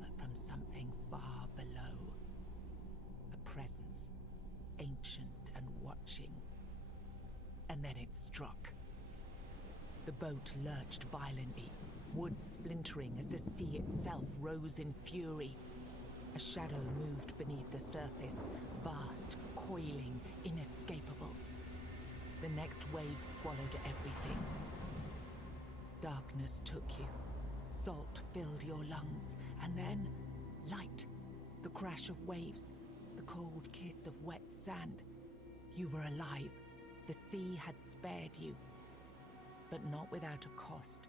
but from something far below. A presence, ancient and watching. And then it struck. The boat lurched violently, wood splintering as the sea itself rose in fury. A shadow moved beneath the surface, vast, coiling, inescapable. The next wave swallowed everything. Darkness took you. Salt filled your lungs, and then light. The crash of waves, the cold kiss of wet sand. You were alive. The sea had spared you, but not without a cost.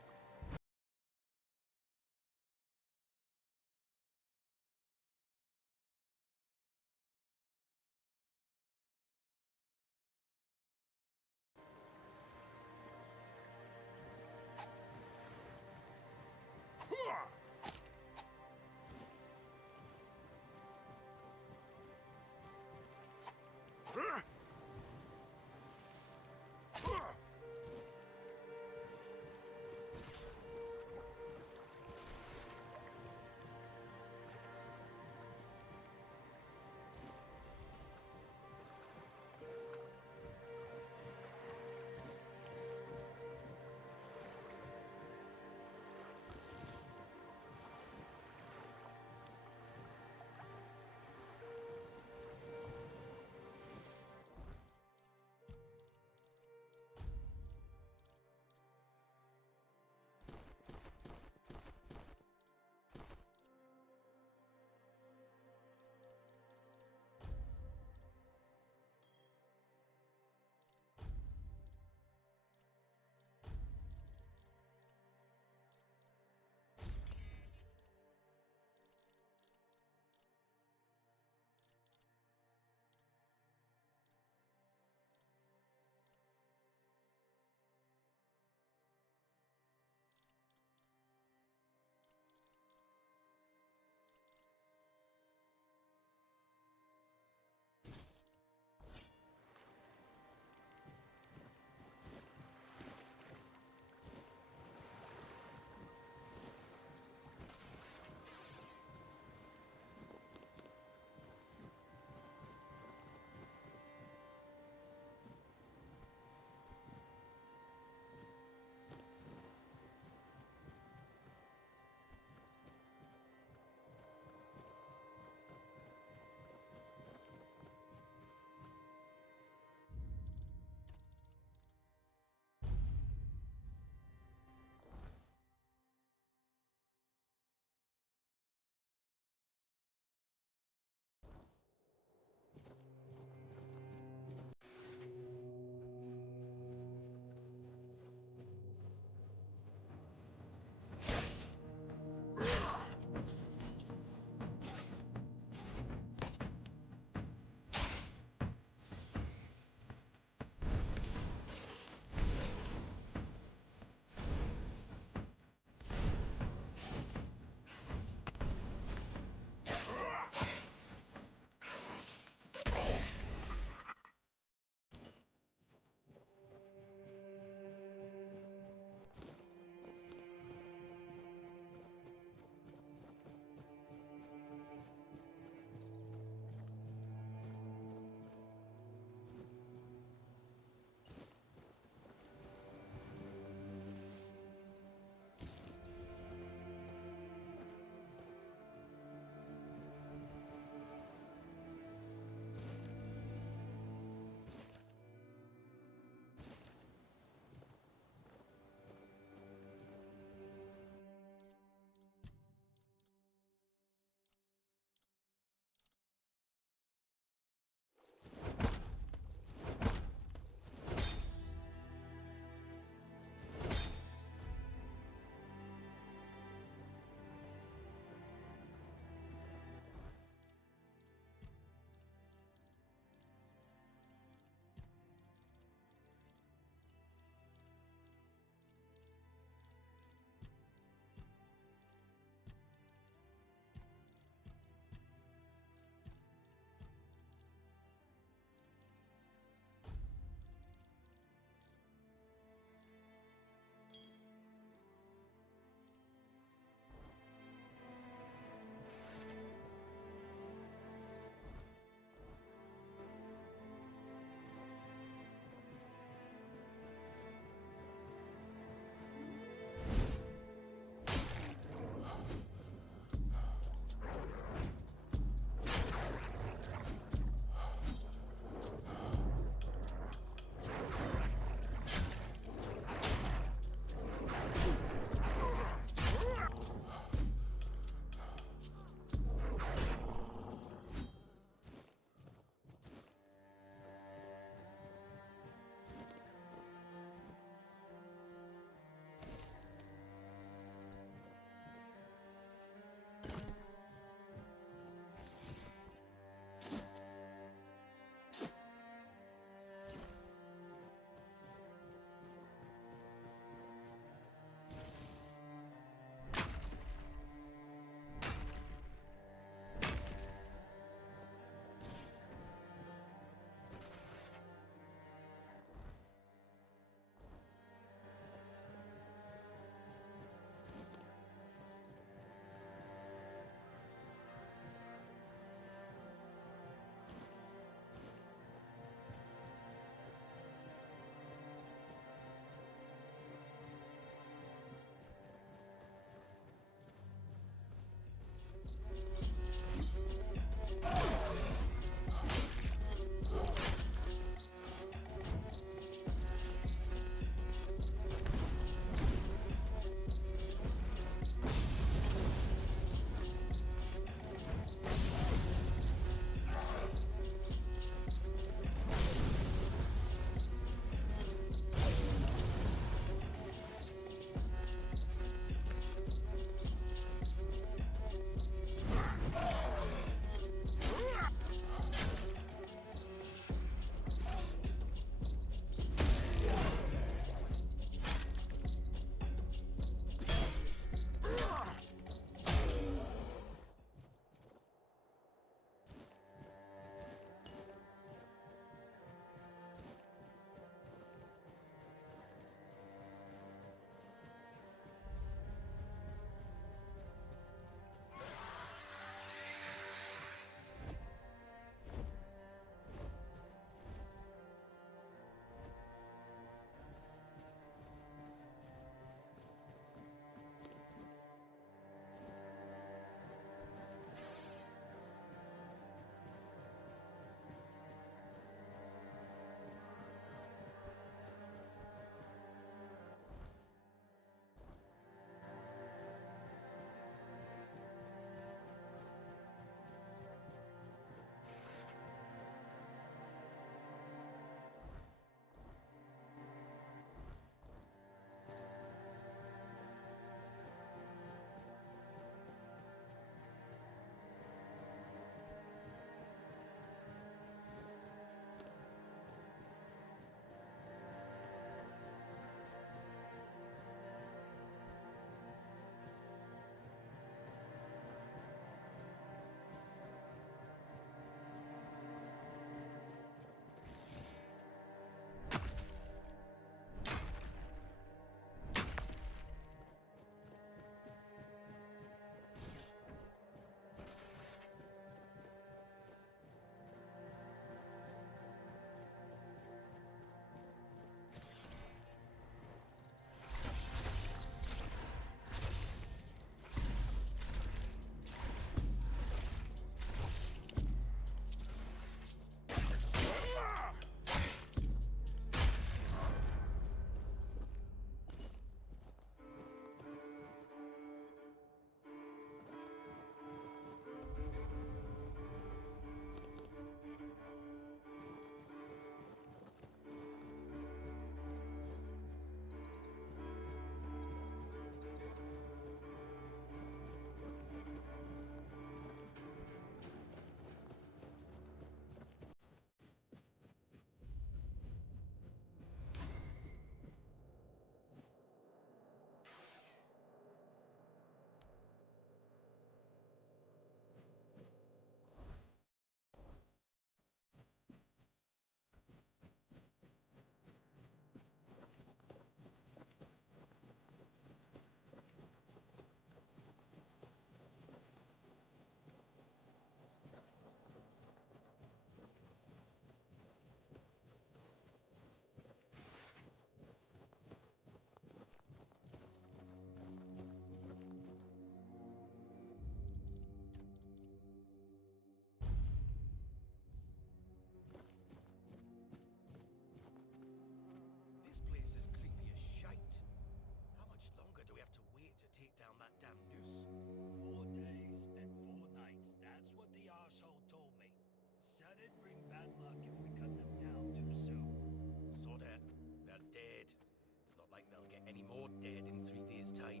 time.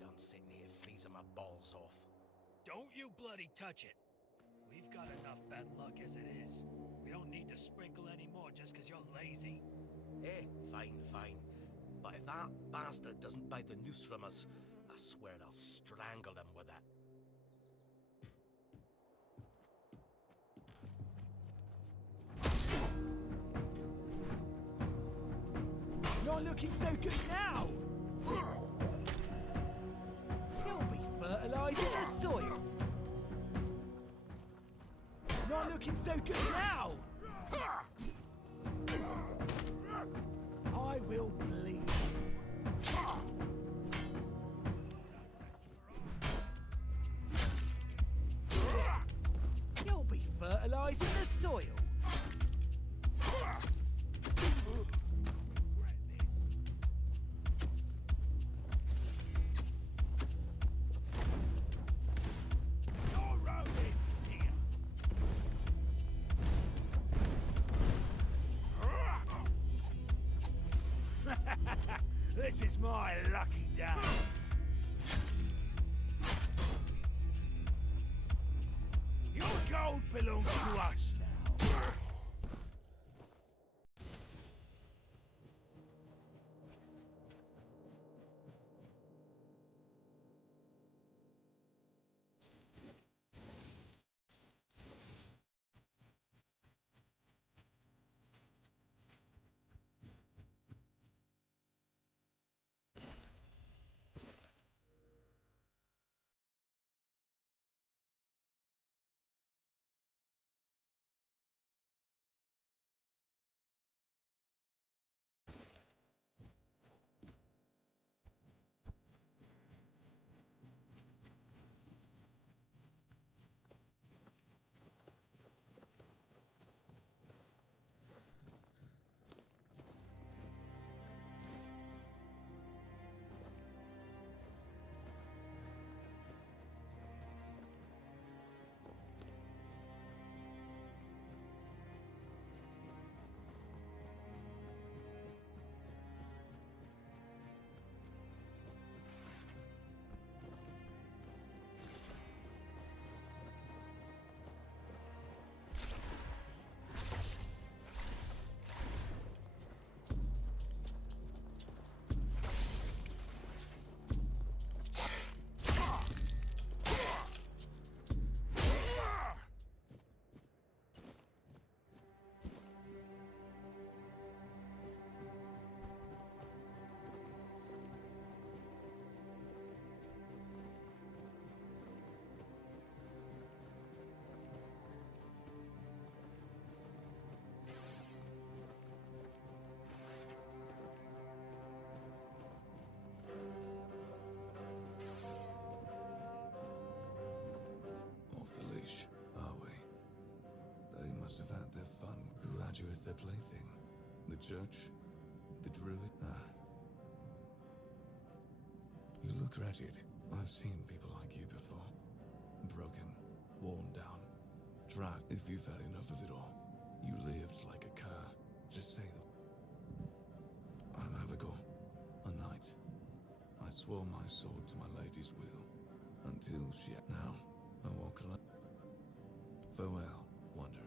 Done sitting here freezing my balls off. Don't you bloody touch it. We've got enough bad luck as it is. We don't need to sprinkle any more just because you're lazy. Fine, fine. But if that bastard doesn't buy the noose from us, I swear I'll strangle him with it. Not looking so good now! You'll be fertilizing the soil! Not looking so good now! I will bleed. You'll be fertilizing the soil! This is my lucky day. Your gold belongs to us now. You as their plaything. The church? The druid? You look wretched. I've seen people like you before. Broken, worn down, dragged. If you've had enough of it all, you lived like a cur. Just say I'm Abigail, a knight. I swore my sword to my lady's will, until she... Now, I walk alone. Farewell, wanderer.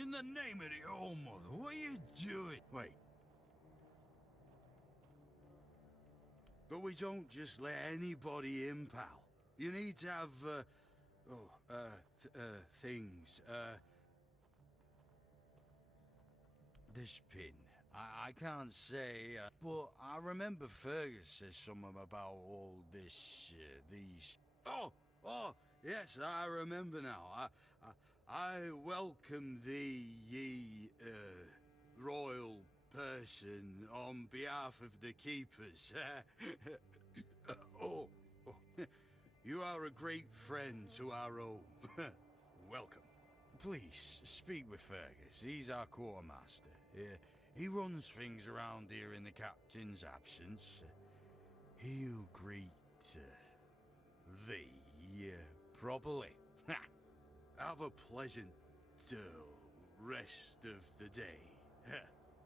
In the name of the All Mother, what are you doing? Wait. But we don't just let anybody in, pal. You need to have, things, this pin. I can't say, but I remember Fergus says something about all this, these... Oh, yes, I remember now. I welcome thee, ye, royal person, on behalf of the keepers. You are a great friend to our own. Welcome. Please, speak with Fergus. He's our quartermaster. He runs things around here in the captain's absence. He'll greet thee properly. Have a pleasant rest of the day.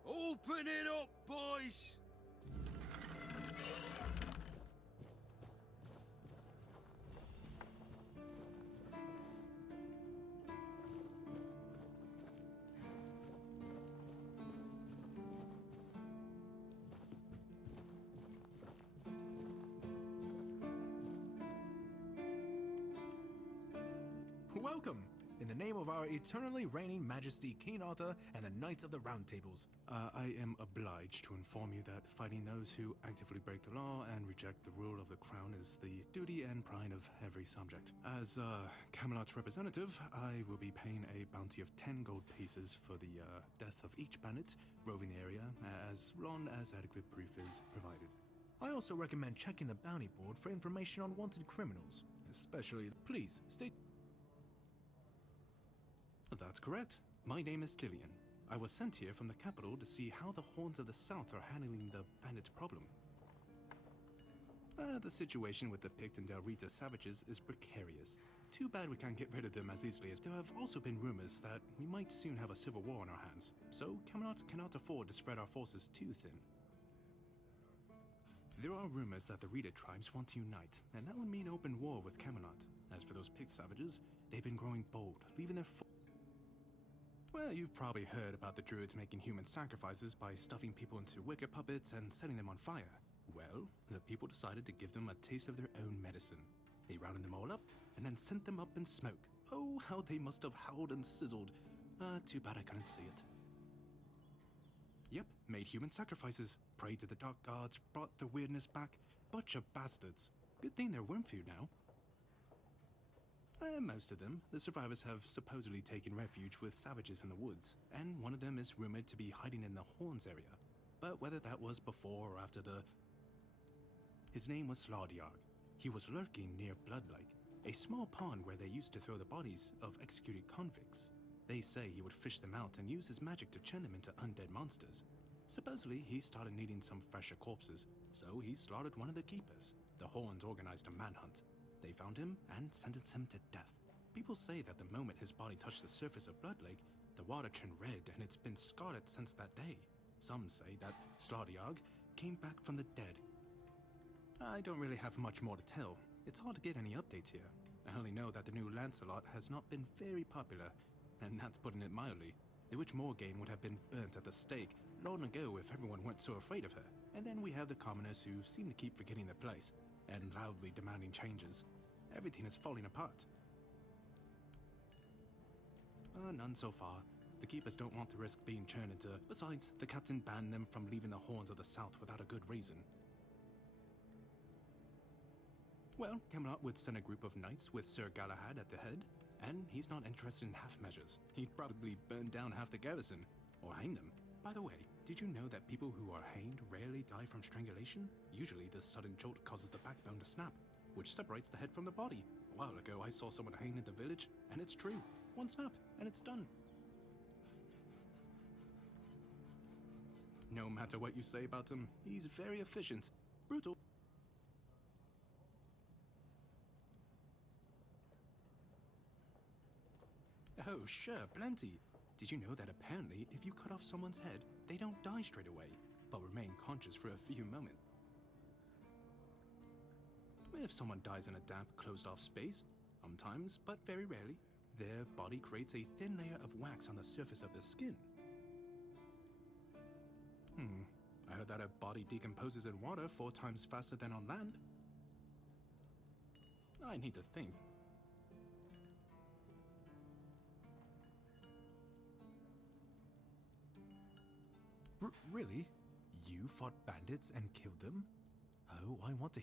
Open it up, boys! Welcome! In the name of our eternally reigning Majesty King Arthur and the Knights of the Round Tables, I am obliged to inform you that fighting those who actively break the law and reject the rule of the crown is the duty and pride of every subject. As Camelot's representative, I will be paying a bounty of 10 gold pieces for the death of each bandit roving the area, as long as adequate proof is provided. I also recommend checking the bounty board for information on wanted criminals, especially... Please, stay... That's correct. My name is Killian. I was sent here from the capital to see how the Horns of the South are handling the bandit problem. The situation with the Pict and Del Rita savages is precarious. Too bad we can't get rid of them as easily as... There have also been rumors that we might soon have a civil war on our hands, so Camelot cannot afford to spread our forces too thin. There are rumors that the Rita tribes want to unite, and that would mean open war with Camelot. As for those Pict savages, they've been growing bold, leaving their... Well, you've probably heard about the druids making human sacrifices by stuffing people into wicker puppets and setting them on fire. Well, the people decided to give them a taste of their own medicine. They rounded them all up and then sent them up in smoke. Oh, how they must have howled and sizzled. Too bad I couldn't see it. Yep, made human sacrifices, prayed to the dark gods, brought the weirdness back. Bunch of bastards. Good thing they're worm food now. Most of them, the survivors have supposedly taken refuge with savages in the woods, and one of them is rumored to be hiding in the Horns area. But whether that was before or after the... His name was Slaudyarg. He was lurking near Blood Lake, a small pond where they used to throw the bodies of executed convicts. They say he would fish them out and use his magic to turn them into undead monsters. Supposedly, he started needing some fresher corpses, so he slaughtered one of the keepers. The Horns organized a manhunt. They found him and sentenced him to death. People say that the moment his body touched the surface of Blood Lake, the water turned red and it's been scarred since that day. Some say that Slaudyarg came back from the dead. I don't really have much more to tell. It's hard to get any updates here. I only know that the new Lancelot has not been very popular, and that's putting it mildly. The Witch Morgaine would have been burnt at the stake long ago if everyone weren't so afraid of her. And then we have the commoners who seem to keep forgetting their place and loudly demanding changes. Everything is falling apart. None so far. The keepers don't want to risk being churned into... Besides, the captain banned them from leaving the Horns of the South without a good reason. Well, Camelot would send a group of knights with Sir Galahad at the head, and he's not interested in half measures. He'd probably burn down half the garrison, or hang them. By the way, did you know that people who are hanged rarely die from strangulation? Usually the sudden jolt causes the backbone to snap, which separates the head from the body. A while ago I saw someone hanged in the village, and it's true. One snap, and it's done. No matter what you say about him, he's very efficient. Brutal. Oh, sure, plenty. Did you know that apparently if you cut off someone's head, they don't die straight away, but remain conscious for a few moments? If someone dies in a damp, closed-off space, sometimes, but very rarely, Their body creates a thin layer of wax on the surface of the skin. I heard that a body decomposes in water 4 times faster than on land. I need to think. Really? You fought bandits and killed them? Oh, I want to...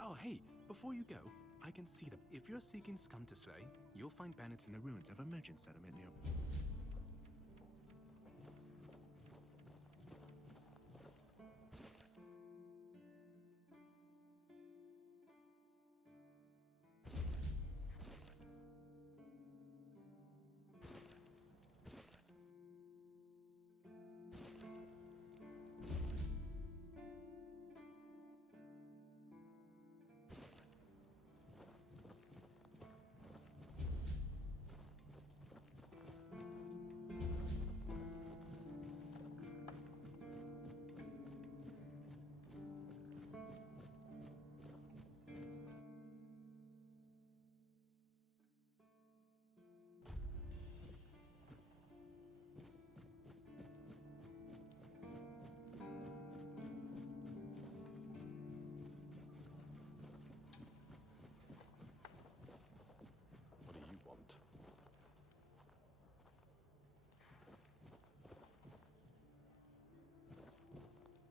Oh, hey, before you go, I can see them. If you're seeking scum to slay, you'll find bandits in the ruins of a merchant settlement near...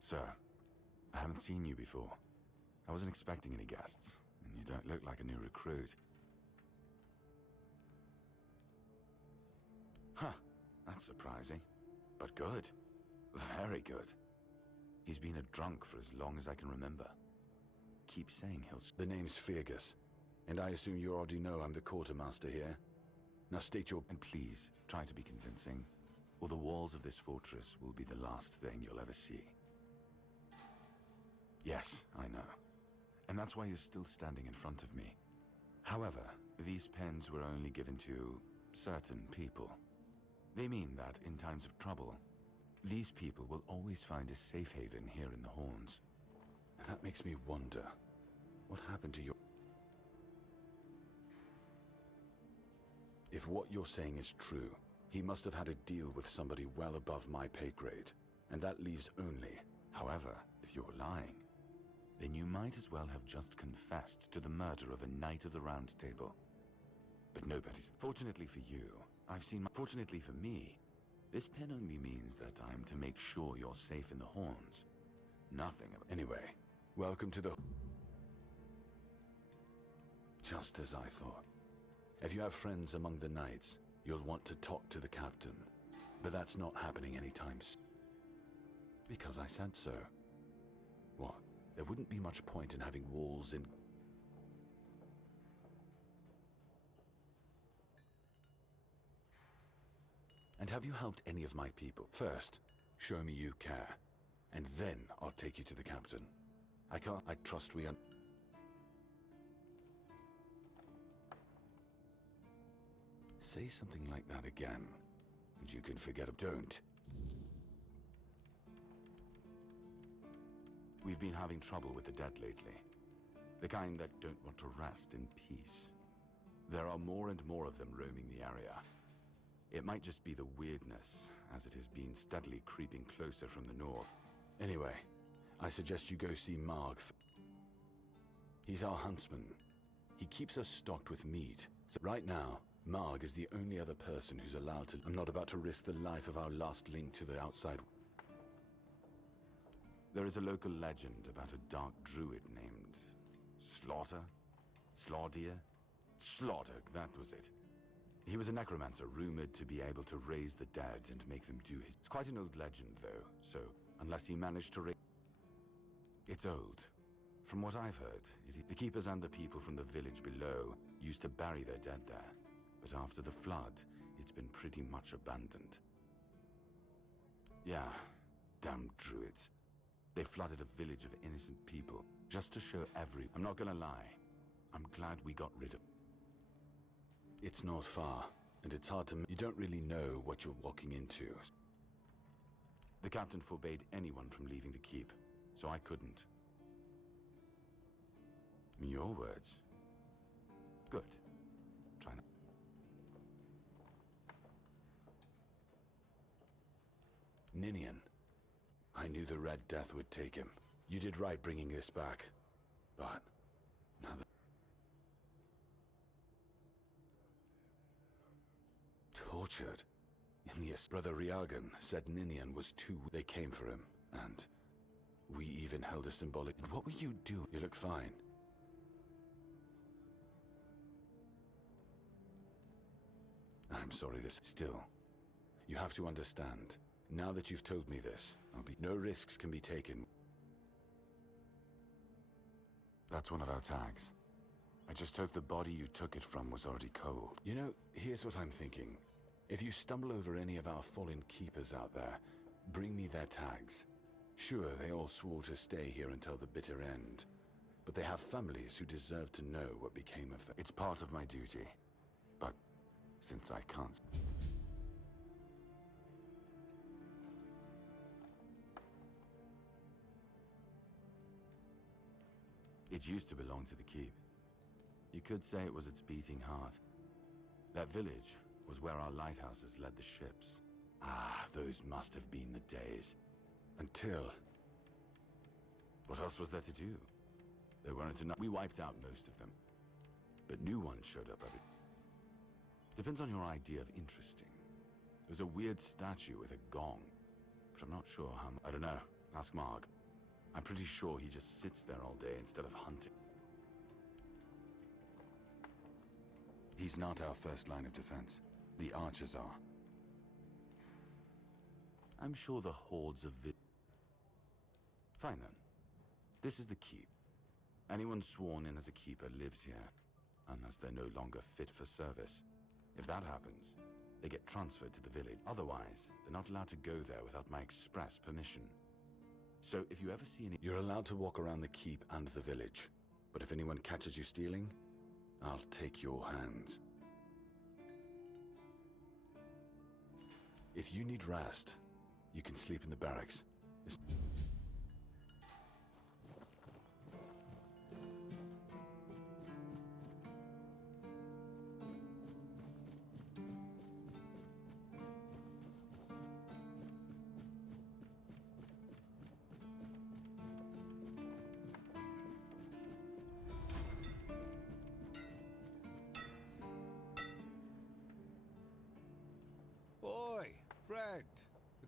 Sir, I haven't seen you before. I wasn't expecting any guests, and you don't look like a new recruit. Huh, that's surprising. But good. Very good. He's been a drunk for as long as I can remember. Keep saying he'll... The name's Fergus, and I assume you already know I'm the quartermaster here. Now state your... And please, try to be convincing, or the walls of this fortress will be the last thing you'll ever see. Yes, I know. And that's why you're still standing in front of me. However, these pens were only given to certain people. They mean that in times of trouble, these people will always find a safe haven here in the Horns. That makes me wonder, what happened to your... If what you're saying is true, he must have had a deal with somebody well above my pay grade, and that leaves only... However, if you're lying, then you might as well have just confessed to the murder of a Knight of the Round Table. But nobody's... Fortunately for you, I've seen... Fortunately for me, this pen only means that I'm to make sure you're safe in the Horns. Nothing of... Anyway, welcome to the... Just as I thought. If you have friends among the knights, you'll want to talk to the captain. But that's not happening anytime soon. Because I said so. What? There wouldn't be much point in having walls in... And have you helped any of my people? First, show me you care. And then I'll take you to the captain. I trust we Say something like that again, and you can forget it. Don't. We've been having trouble with the dead lately. The kind that don't want to rest in peace. There are more and more of them roaming the area. It might just be the weirdness, as it has been steadily creeping closer from the north. Anyway, I suggest you go see Marg. He's our huntsman. He keeps us stocked with meat. So right now, Marg is the only other person who's allowed to... I'm not about to risk the life of our last link to the outside. There is a local legend about a dark druid named... Slaughter? Slaudier? Slaughter, that was it. He was a necromancer rumored to be able to raise the dead and make them do his... It's quite an old legend, though, so unless he managed to raise... It's old. From what I've heard, the keepers and the people from the village below used to bury their dead there. But after the flood, it's been pretty much abandoned. Yeah, damn druids. They flooded a village of innocent people, just to show every... I'm not gonna lie. I'm glad we got rid of... It's not far, and it's hard to... You don't really know what you're walking into. The captain forbade anyone from leaving the keep, so I couldn't. Your words. Good. Try not... Ninian. I knew the Red Death would take him. You did right bringing this back. But... now that... tortured? In the Brother Riagan said Ninian was too... They came for him, and... we even held a symbolic... What were you doing? You look fine. I'm sorry this... Still, you have to understand. Now that you've told me this, no risks can be taken. That's one of our tags. I just hope the body you took it from was already cold. You know, here's what I'm thinking. If you stumble over any of our fallen keepers out there, bring me their tags. Sure, they all swore to stay here until the bitter end, but they have families who deserve to know what became of them. It's part of my duty, but since I can't... It used to belong to the keep. You could say it was its beating heart. That village was where our lighthouses led the ships. Ah, those must have been the days. Until... what else was there to do? There weren't enough. We wiped out most of them. But new ones showed up every... Depends on your idea of interesting. There's a weird statue with a gong, but I'm not sure how... I don't know. Ask Marg. I'm pretty sure he just sits there all day instead of hunting. He's not our first line of defense. The archers are. I'm sure the hordes of Fine then. This is the keep. Anyone sworn in as a keeper lives here, unless they're no longer fit for service. If that happens, they get transferred to the village. Otherwise, they're not allowed to go there without my express permission. So if you ever see any... You're allowed to walk around the keep and the village. But if anyone catches you stealing, I'll take your hands. If you need rest, you can sleep in the barracks.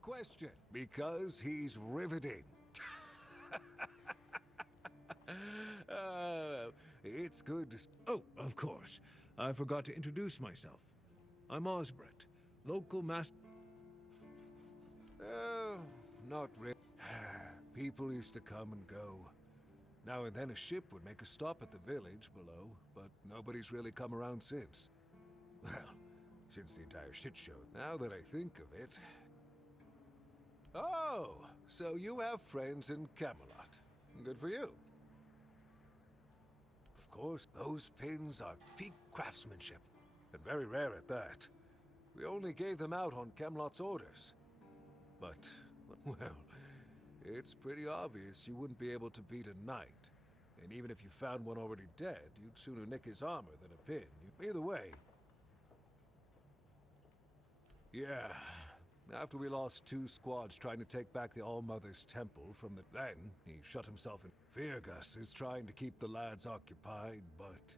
Question, because he's riveting. It's good to... Oh, of course. I forgot to introduce myself. I'm Osbert, local master... Oh, not really. People used to come and go. Now and then a ship would make a stop at the village below, but nobody's really come around since. Well, since the entire shit show. Now that I think of it... Oh, so you have friends in Camelot. Good for you. Of course, those pins are peak craftsmanship, and very rare at that. We only gave them out on Camelot's orders. But, well, it's pretty obvious you wouldn't be able to beat a knight. And even if you found one already dead, you'd sooner nick his armor than a pin. Either way. Yeah. After we lost 2 squads trying to take back the All-Mother's temple from the... Then, he shut himself in. Feargus is trying to keep the lads occupied, but...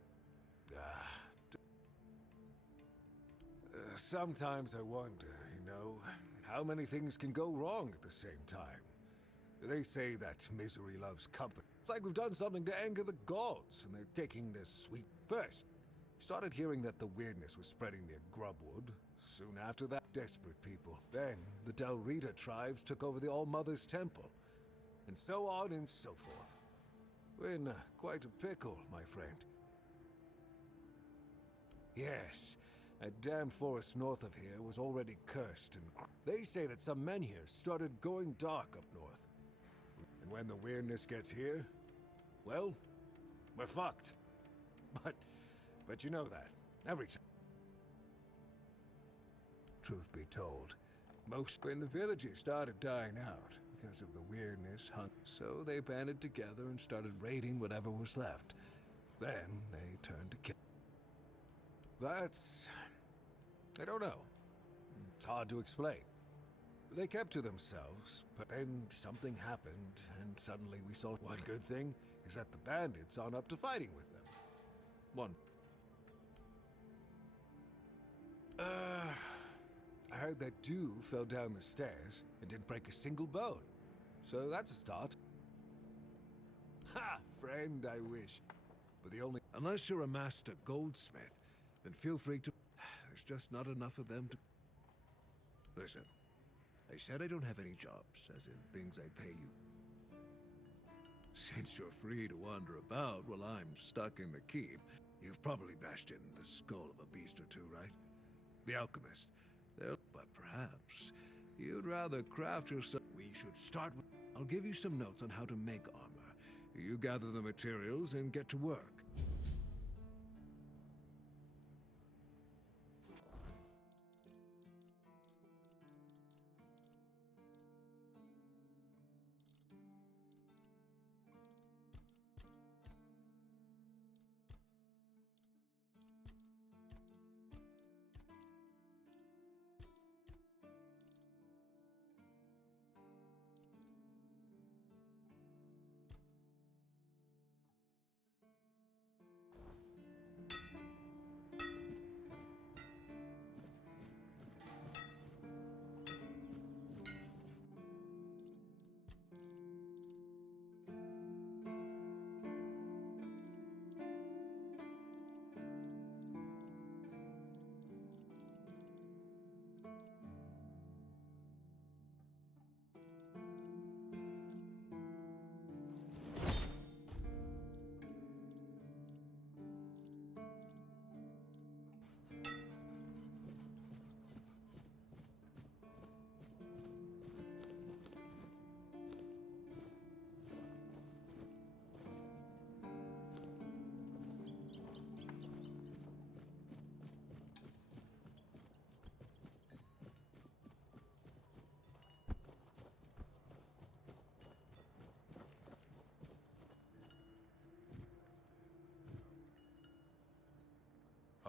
sometimes I wonder, you know, how many things can go wrong at the same time. They say that misery loves company. It's like we've done something to anger the gods, and they're taking this sweet... First, we started hearing that the weirdness was spreading near Grubwood. Soon after that, desperate people. Then, the Del Rita tribes took over the All-Mother's temple. And so on and so forth. We're in quite a pickle, my friend. Yes, that damn forest north of here was already cursed and... They say that some men here started going dark up north. And when the weirdness gets here, well, we're fucked. But you know that, every time. Truth be told, most when the villagers started dying out because of the weirdness, so they banded together and started raiding whatever was left. Then they turned to kill. That's... I don't know. It's hard to explain. They kept to themselves, but then something happened, and suddenly we saw one good thing is that the bandits aren't up to fighting with them. One. I heard that Dew fell down the stairs and didn't break a single bone. So that's a start. Ha! Friend, I wish. But the only... Unless you're a master goldsmith, then feel free to... There's just not enough of them to... Listen, I said I don't have any jobs, as in things I pay you. Since you're free to wander about while I'm stuck in the keep, you've probably bashed in the skull of a beast or two, right? The alchemist. But perhaps you'd rather craft yourself. We should start with... I'll give you some notes on how to make armor. You gather the materials and get to work.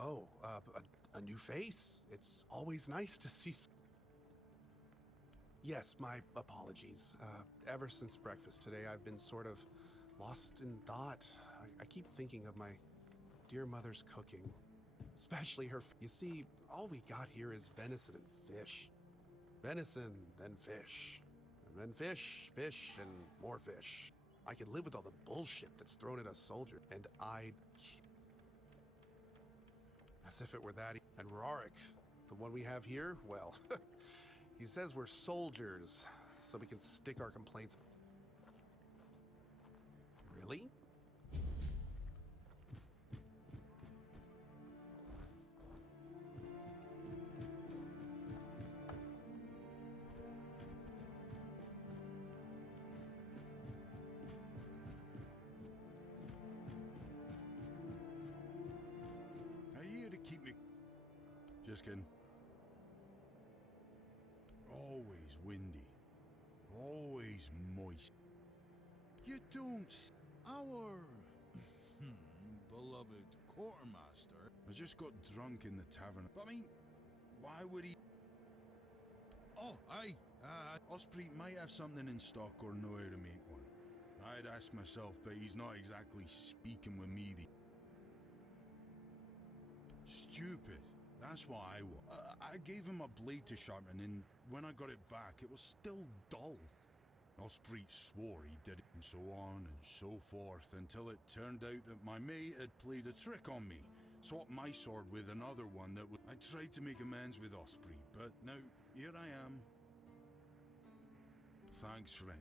Oh, a new face? It's always nice to see... Yes, my apologies. Ever since breakfast today, I've been sort of lost in thought. I keep thinking of my dear mother's cooking. Especially her... You see, all we got here is venison and fish. Venison, then fish. And then fish, fish, and more fish. I could live with all the bullshit that's thrown at us soldiers, and I'd... As if it were that. And Rorik, the one we have here, well, he says we're soldiers, so we can stick our complaints. Really? Just kidding. Always windy. Always moist. You don't... Our... beloved quartermaster has just got drunk in the tavern. But I mean, why would he... Oh, aye. Osprey might have something in stock or know how to make one. I'd ask myself, but he's not exactly speaking with me. Stupid. That's what I want. I gave him a blade to sharpen, and when I got it back, it was still dull. Osprey swore he did it, and so on and so forth, until it turned out that my mate had played a trick on me. Swapped my sword with another one that I tried to make amends with Osprey, but now, here I am. Thanks, friend.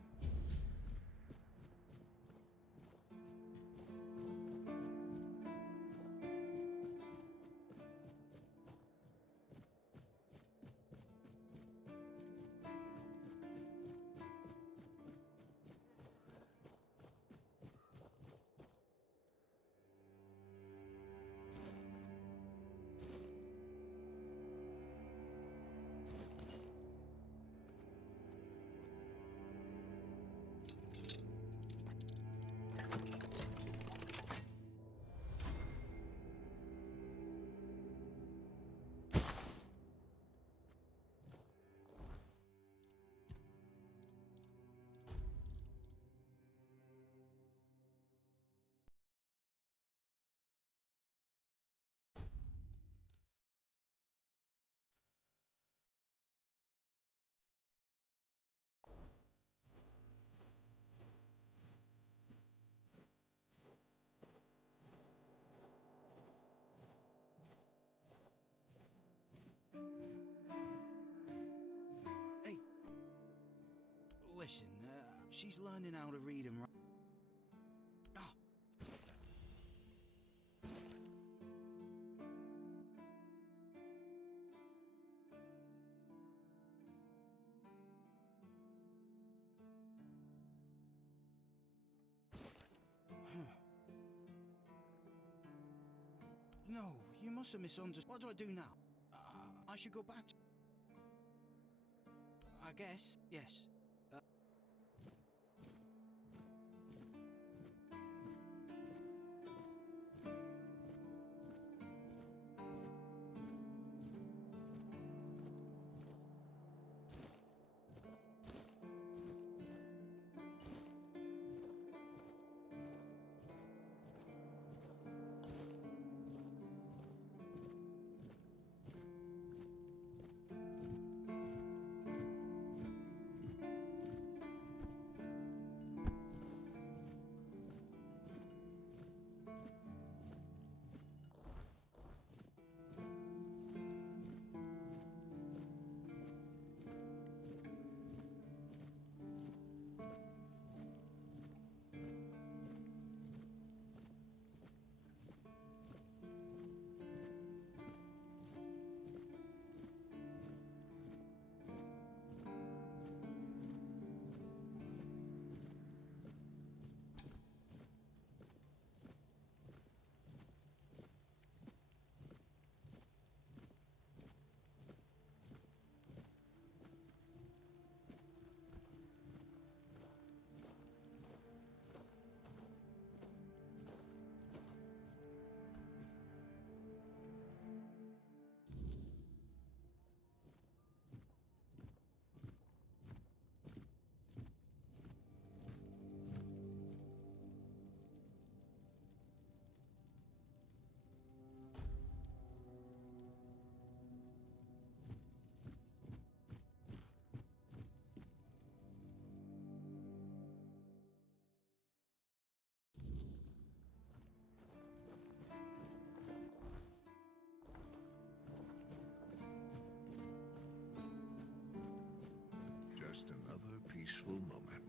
listen, she's learning how to read and write. Oh. No, you must have misunderstood. What do I do now? I should go back to... I guess, yes. Just another peaceful moment.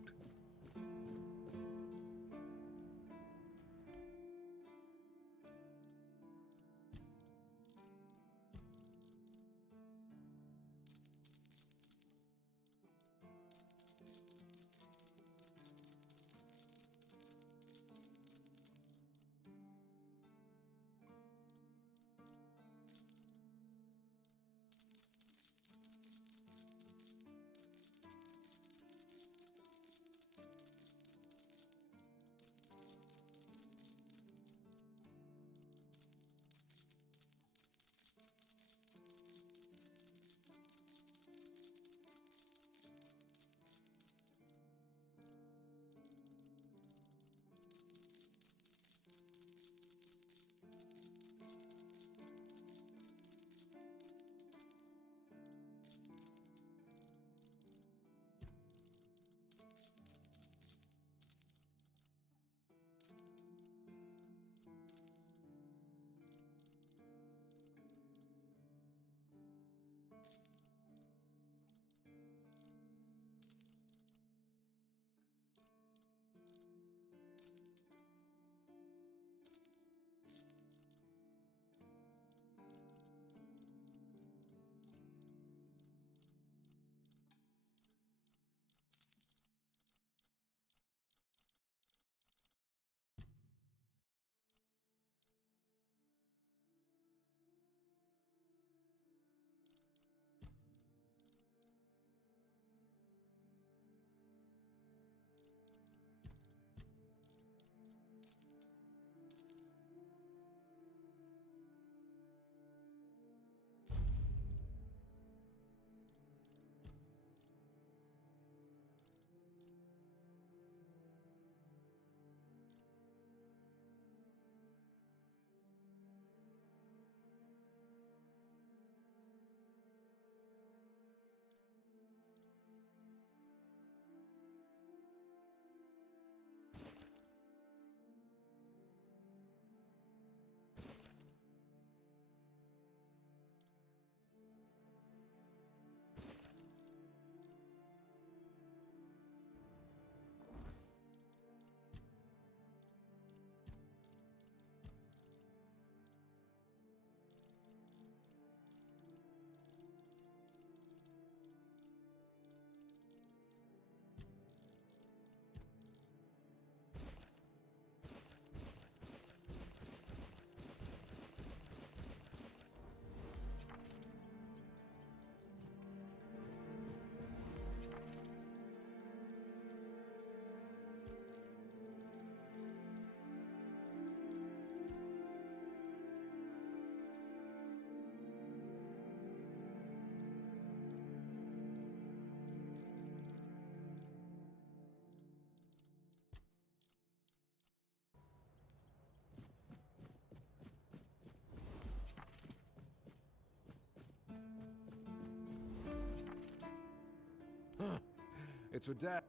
It's for Dan.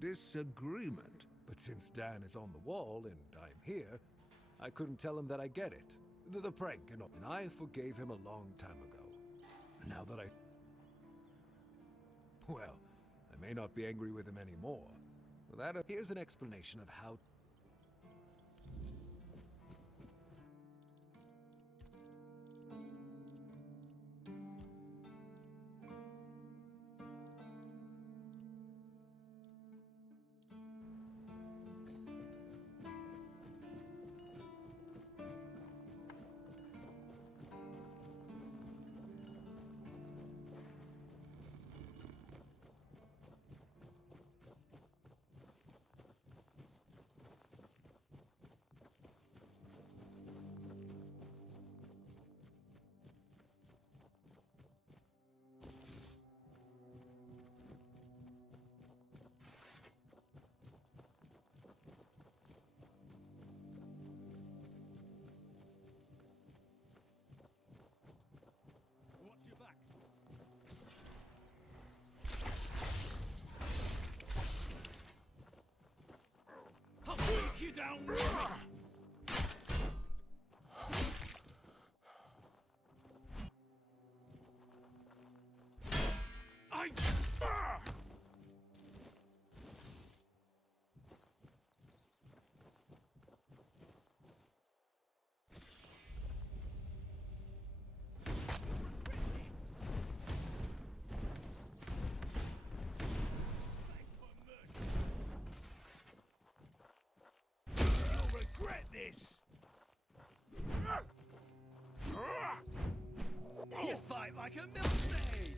Disagreement. But since Dan is on the wall and I'm here, I couldn't tell him that I get it. The prank and all. And I forgave him a long time ago. Now that well, I may not be angry with him anymore. Here's an explanation of how... You down! This. You fight like a milkmaid.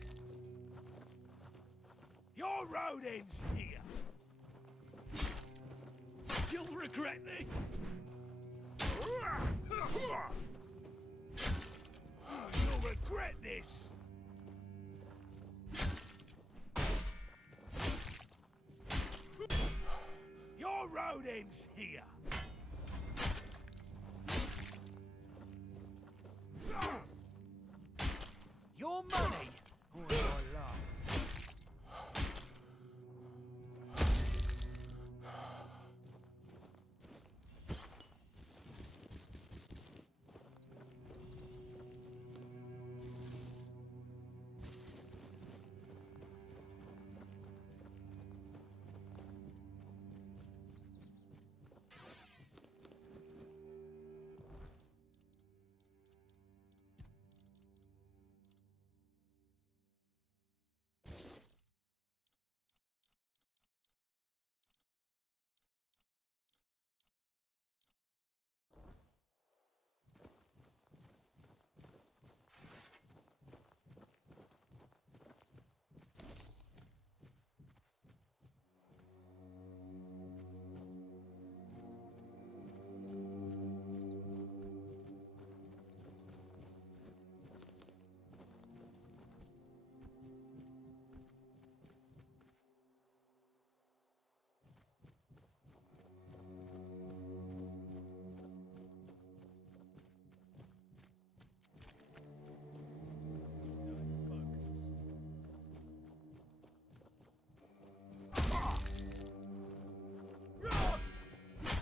Your road ends here. You'll regret this. You'll regret this. Your road ends here. Your money or your life?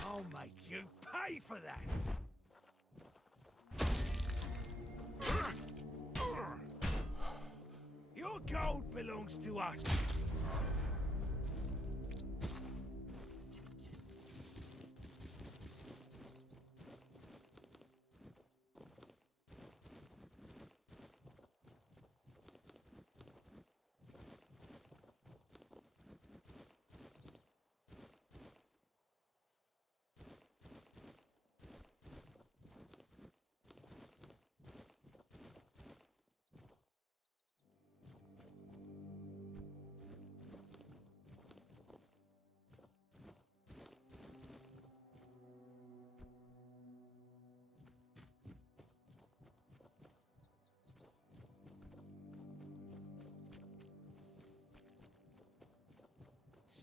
I'll make you pay for that! Your gold belongs to us!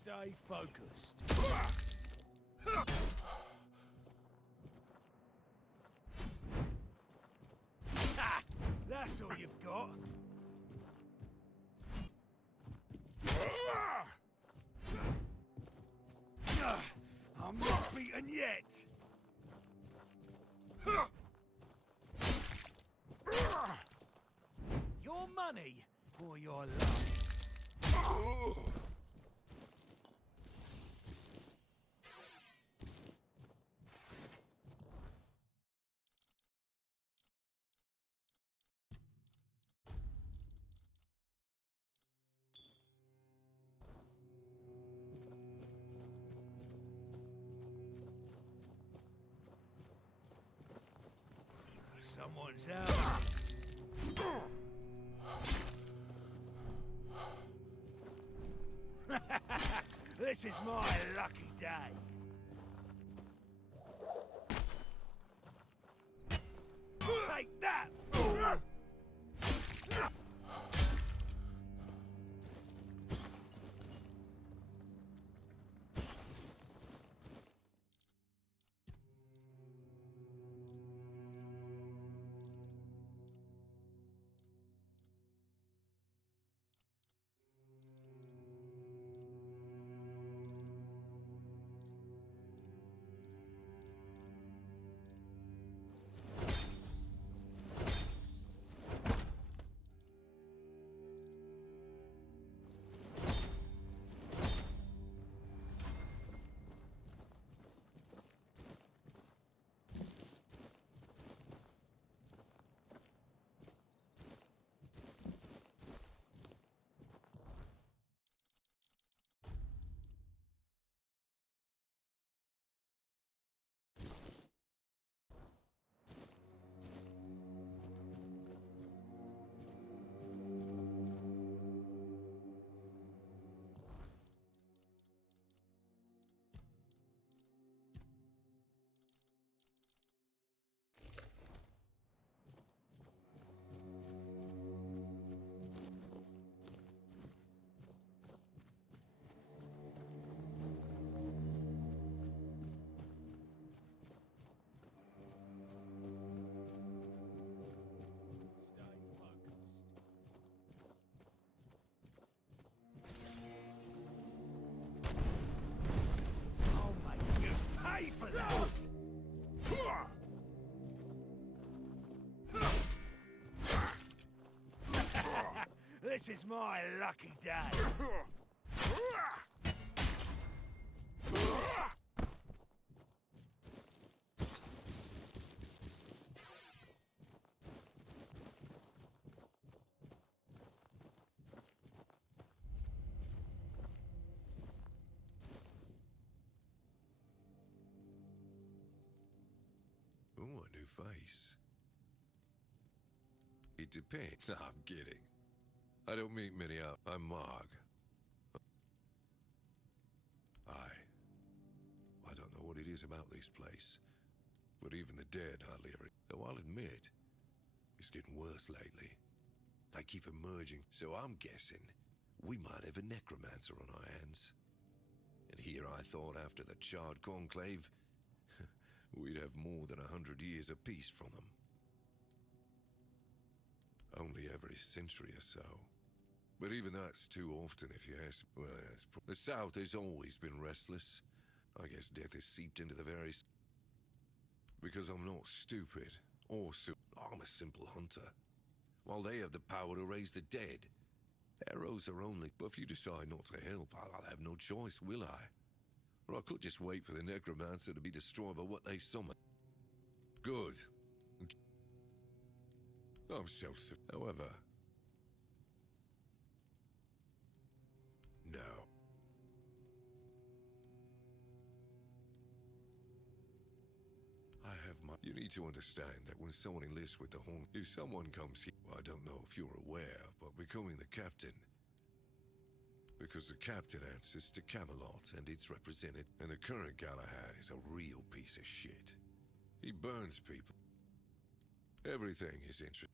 Stay focused. Ha! That's all you've got. And yet... Your money or your life? Someone's out. This is my lucky day. Take that, fool! This is my lucky day. Ooh, a new face. It depends. No, I'm kidding. I don't meet many out. I'm Marg. I don't know what it is about this place, but even the dead hardly ever... Though I'll admit, it's getting worse lately. They keep emerging, so I'm guessing we might have a necromancer on our hands. And here I thought after the Charred Conclave, we'd have more than 100 years of peace from them. Only every century or so. But even that's too often if you ask... Well, yes, the South has always been restless. I guess death is seeped into the very... Because I'm not stupid, or I'm a simple hunter. While they have the power to raise the dead. Arrows are only... But if you decide not to help, I'll have no choice, will I? Or I could just wait for the necromancer to be destroyed by what they summon. Good. I'm self-sufficient. However... No. I have my... You need to understand that when someone enlists with the Horn... If someone comes here... Well, I don't know if you're aware, but becoming the captain... Because the captain answers to Camelot, and it's represented... And the current Galahad is a real piece of shit. He burns people. Everything is interesting.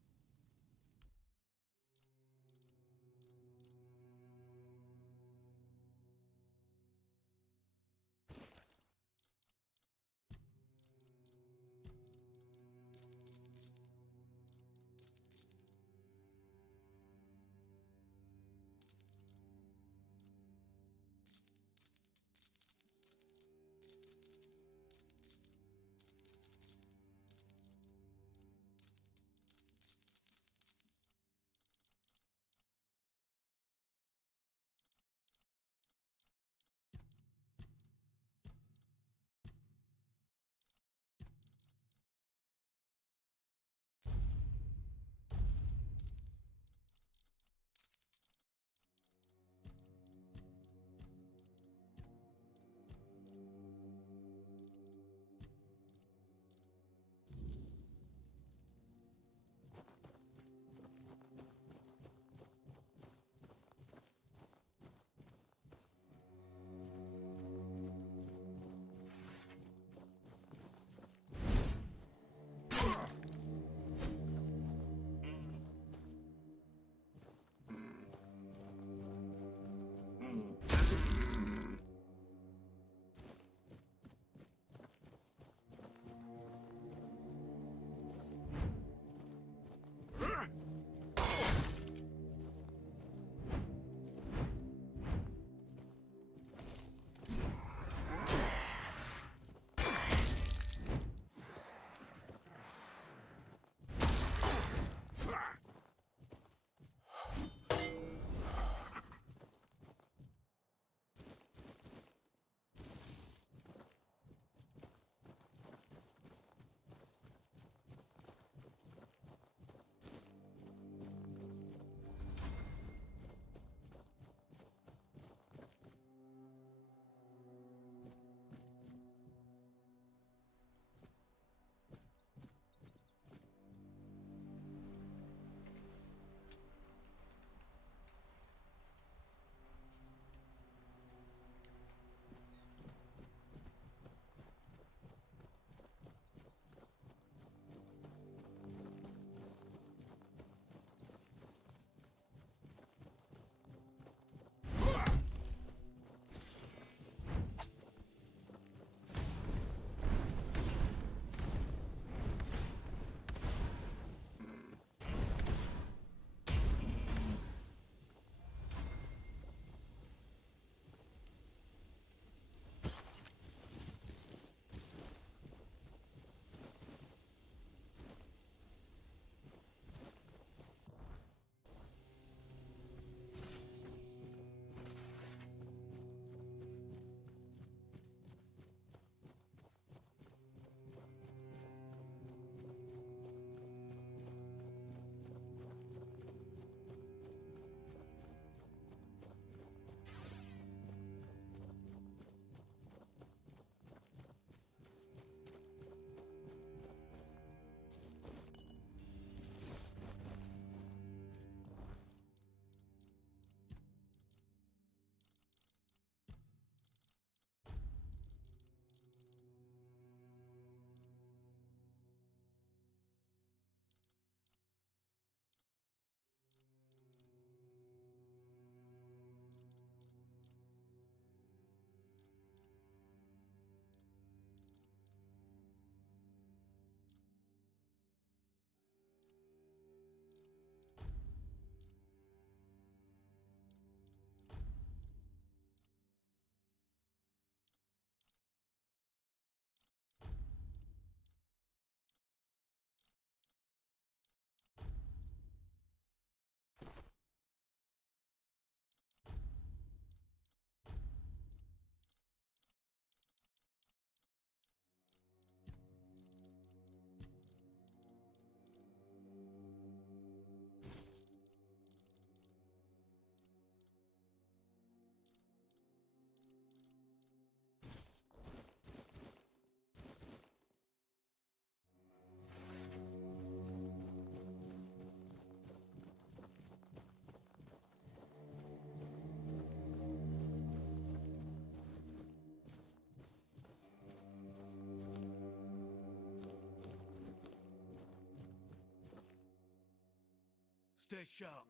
Stay sharp.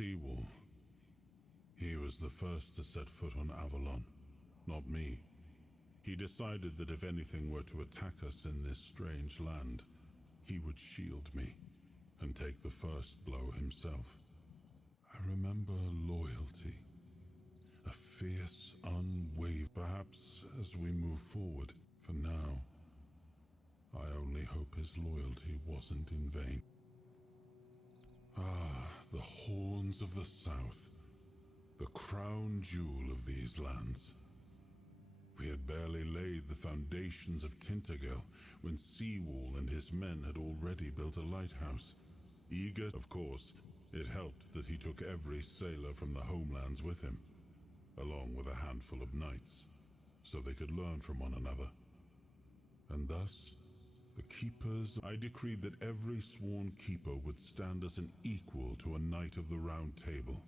Seawall. He was the first to set foot on Avalon, not me. He decided that if anything were to attack us in this strange land, he would shield me and take the first blow himself. I remember loyalty, a fierce, unwavering. Perhaps as we move forward, for now, I only hope his loyalty wasn't in vain. Ah, the horns of the South, the crown jewel of these lands. We had barely laid the foundations of Tainted Grail when Seawall and his men had already built a lighthouse. Eager, of course, it helped that he took every sailor from the homelands with him, along with a handful of knights, so they could learn from one another. And thus, the keepers, I decreed that every sworn keeper would stand as an equal to a knight of the Round Table.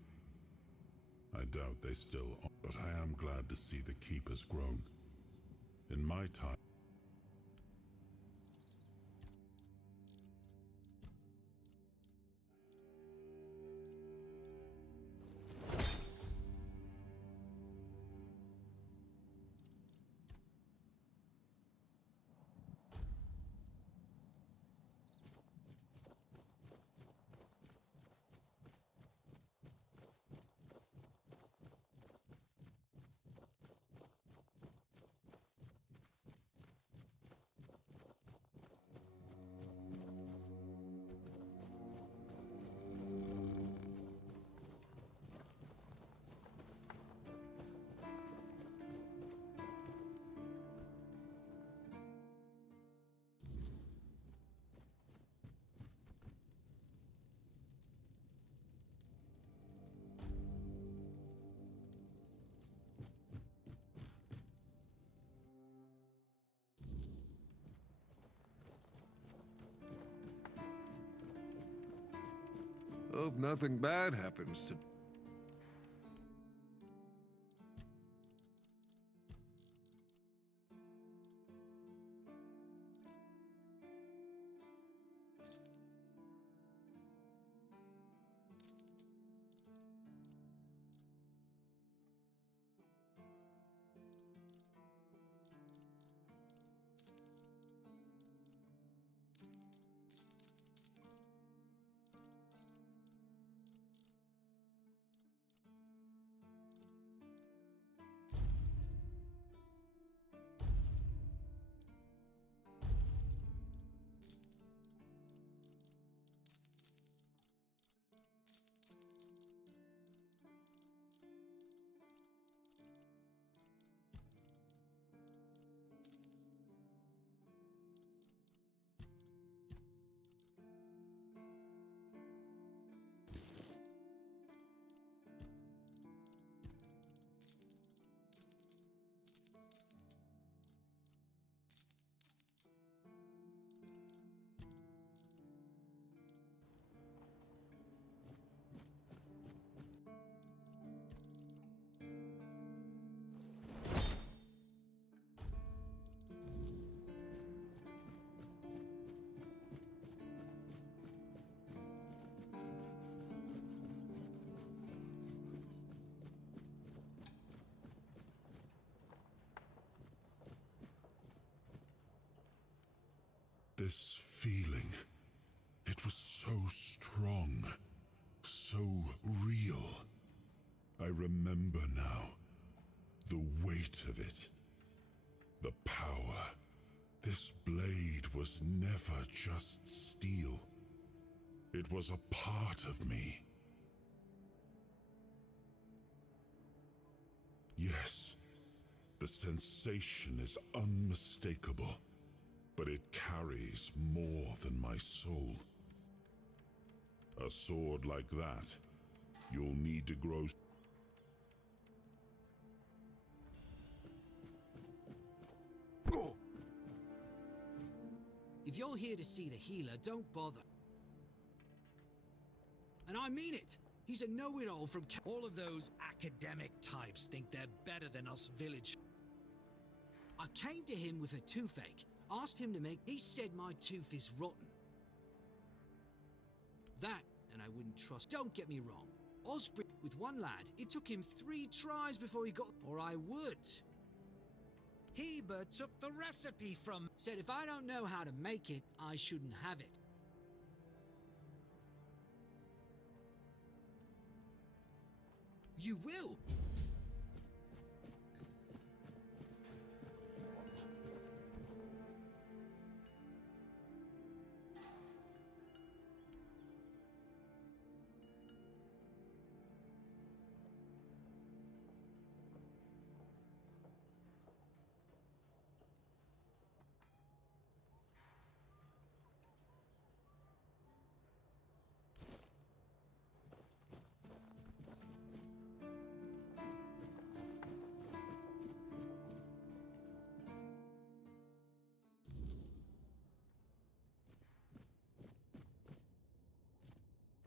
I doubt they still are, but I am glad to see the keepers grown. In my time, Hope nothing bad happens to... This feeling, it was so strong, so real. I remember now, the weight of it, the power. This blade was never just steel. It was a part of me. Yes, the sensation is unmistakable, but it carries more than my soul. A sword like that, you'll need to grow. If you're here to see the healer, don't bother. And I mean it! He's a know-it-all from all of those academic types think they're better than us village. I came to him with a toothache, asked him to make... He said my tooth is rotten. That, and I wouldn't trust... Don't get me wrong. Osprey, with one lad, it took him 3 tries before he got... Or I would. Heber took the recipe from... Said if I don't know how to make it, I shouldn't have it. You will!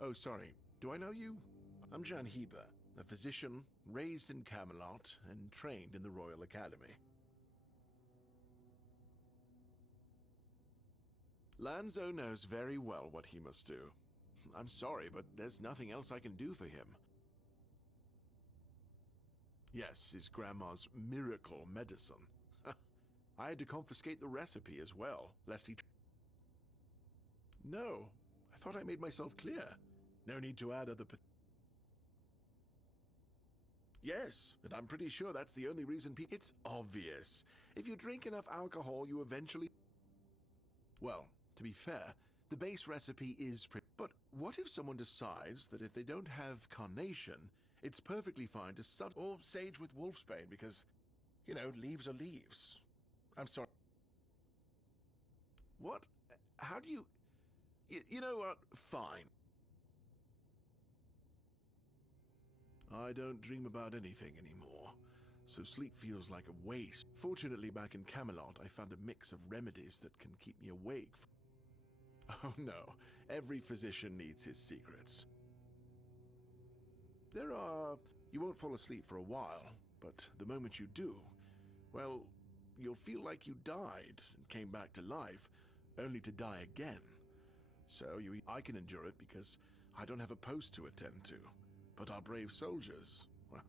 Oh, sorry. Do I know you? I'm Jan Heber, a physician raised in Camelot and trained in the Royal Academy. Lanzo knows very well what he must do. I'm sorry, but there's nothing else I can do for him. Yes, his grandma's miracle medicine. I had to confiscate the recipe as well, lest he... No, I thought I made myself clear. No need to add other... Yes, and I'm pretty sure that's the only reason people... It's obvious. If you drink enough alcohol, you eventually... Well, to be fair, the base recipe is But what if someone decides that if they don't have carnation, it's perfectly fine to or sage with wolfsbane because, you know, leaves are leaves. I'm sorry. What? How do you... You know what? Fine. I don't dream about anything anymore, so sleep feels like a waste. Fortunately, back in Camelot, I found a mix of remedies that can keep me awake. Oh no, every physician needs his secrets. There are... You won't fall asleep for a while, but the moment you do, well, you'll feel like you died and came back to life, only to die again. So I can endure it because I don't have a post to attend to. But our brave soldiers, well...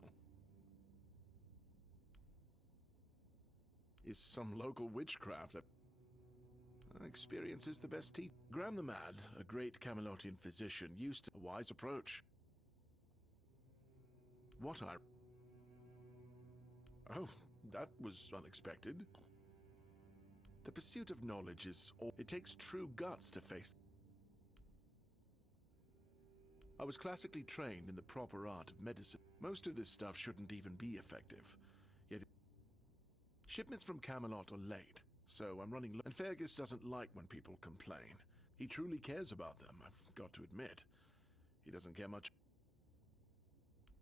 is some local witchcraft that... Experience is the best teacher. Graham the Mad, a great Camelotian physician, used to... A wise approach. What I... Oh, that was unexpected. The pursuit of knowledge is... It takes true guts to face... I was classically trained in the proper art of medicine. Most of this stuff shouldn't even be effective. Yet shipments from Camelot are late, so I'm running low. And Fergus doesn't like when people complain. He truly cares about them, I've got to admit. He doesn't care much.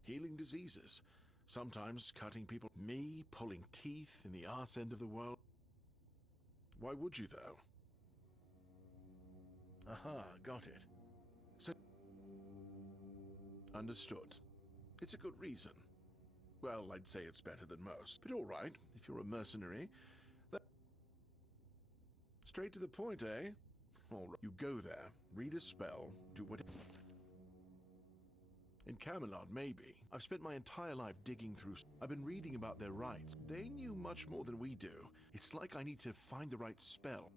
Healing diseases. Sometimes cutting people. Me pulling teeth in the arse end of the world. Why would you, though? Aha, got it. So... Understood. It's a good reason. Well, I'd say it's better than most. But all right, if you're a mercenary... Straight to the point, eh? All right. You go there, read a spell, do what... In Camelot, maybe. I've spent my entire life digging through... I've been reading about their rites. They knew much more than we do. It's like I need to find the right spell.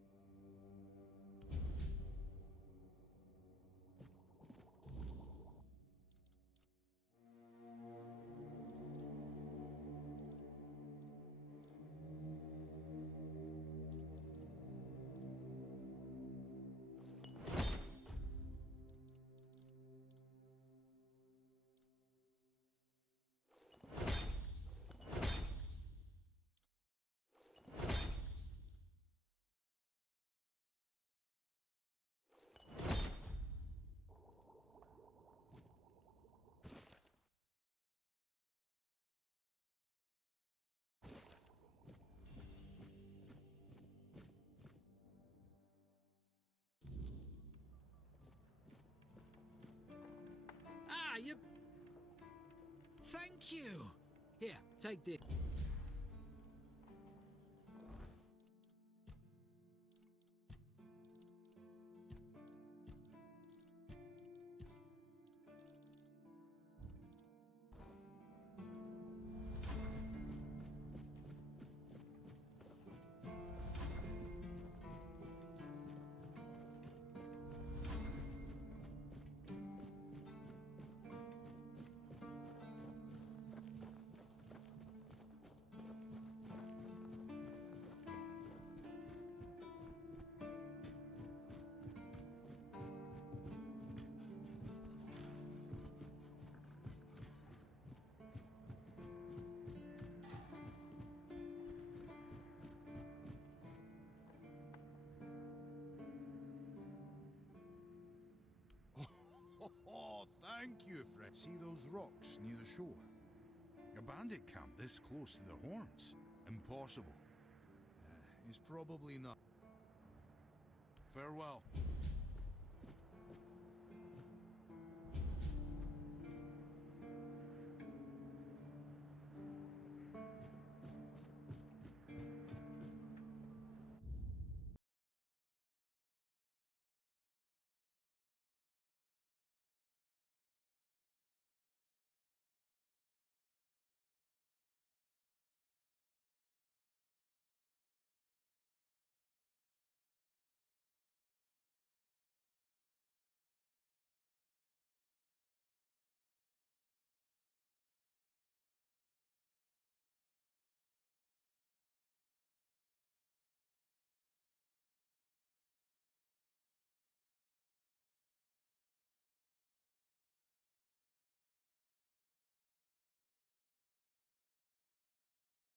Thank you! Here, take this. Oh, thank you, Fred. See those rocks near the shore? A bandit camp this close to the horns? Impossible. It's probably not. Farewell.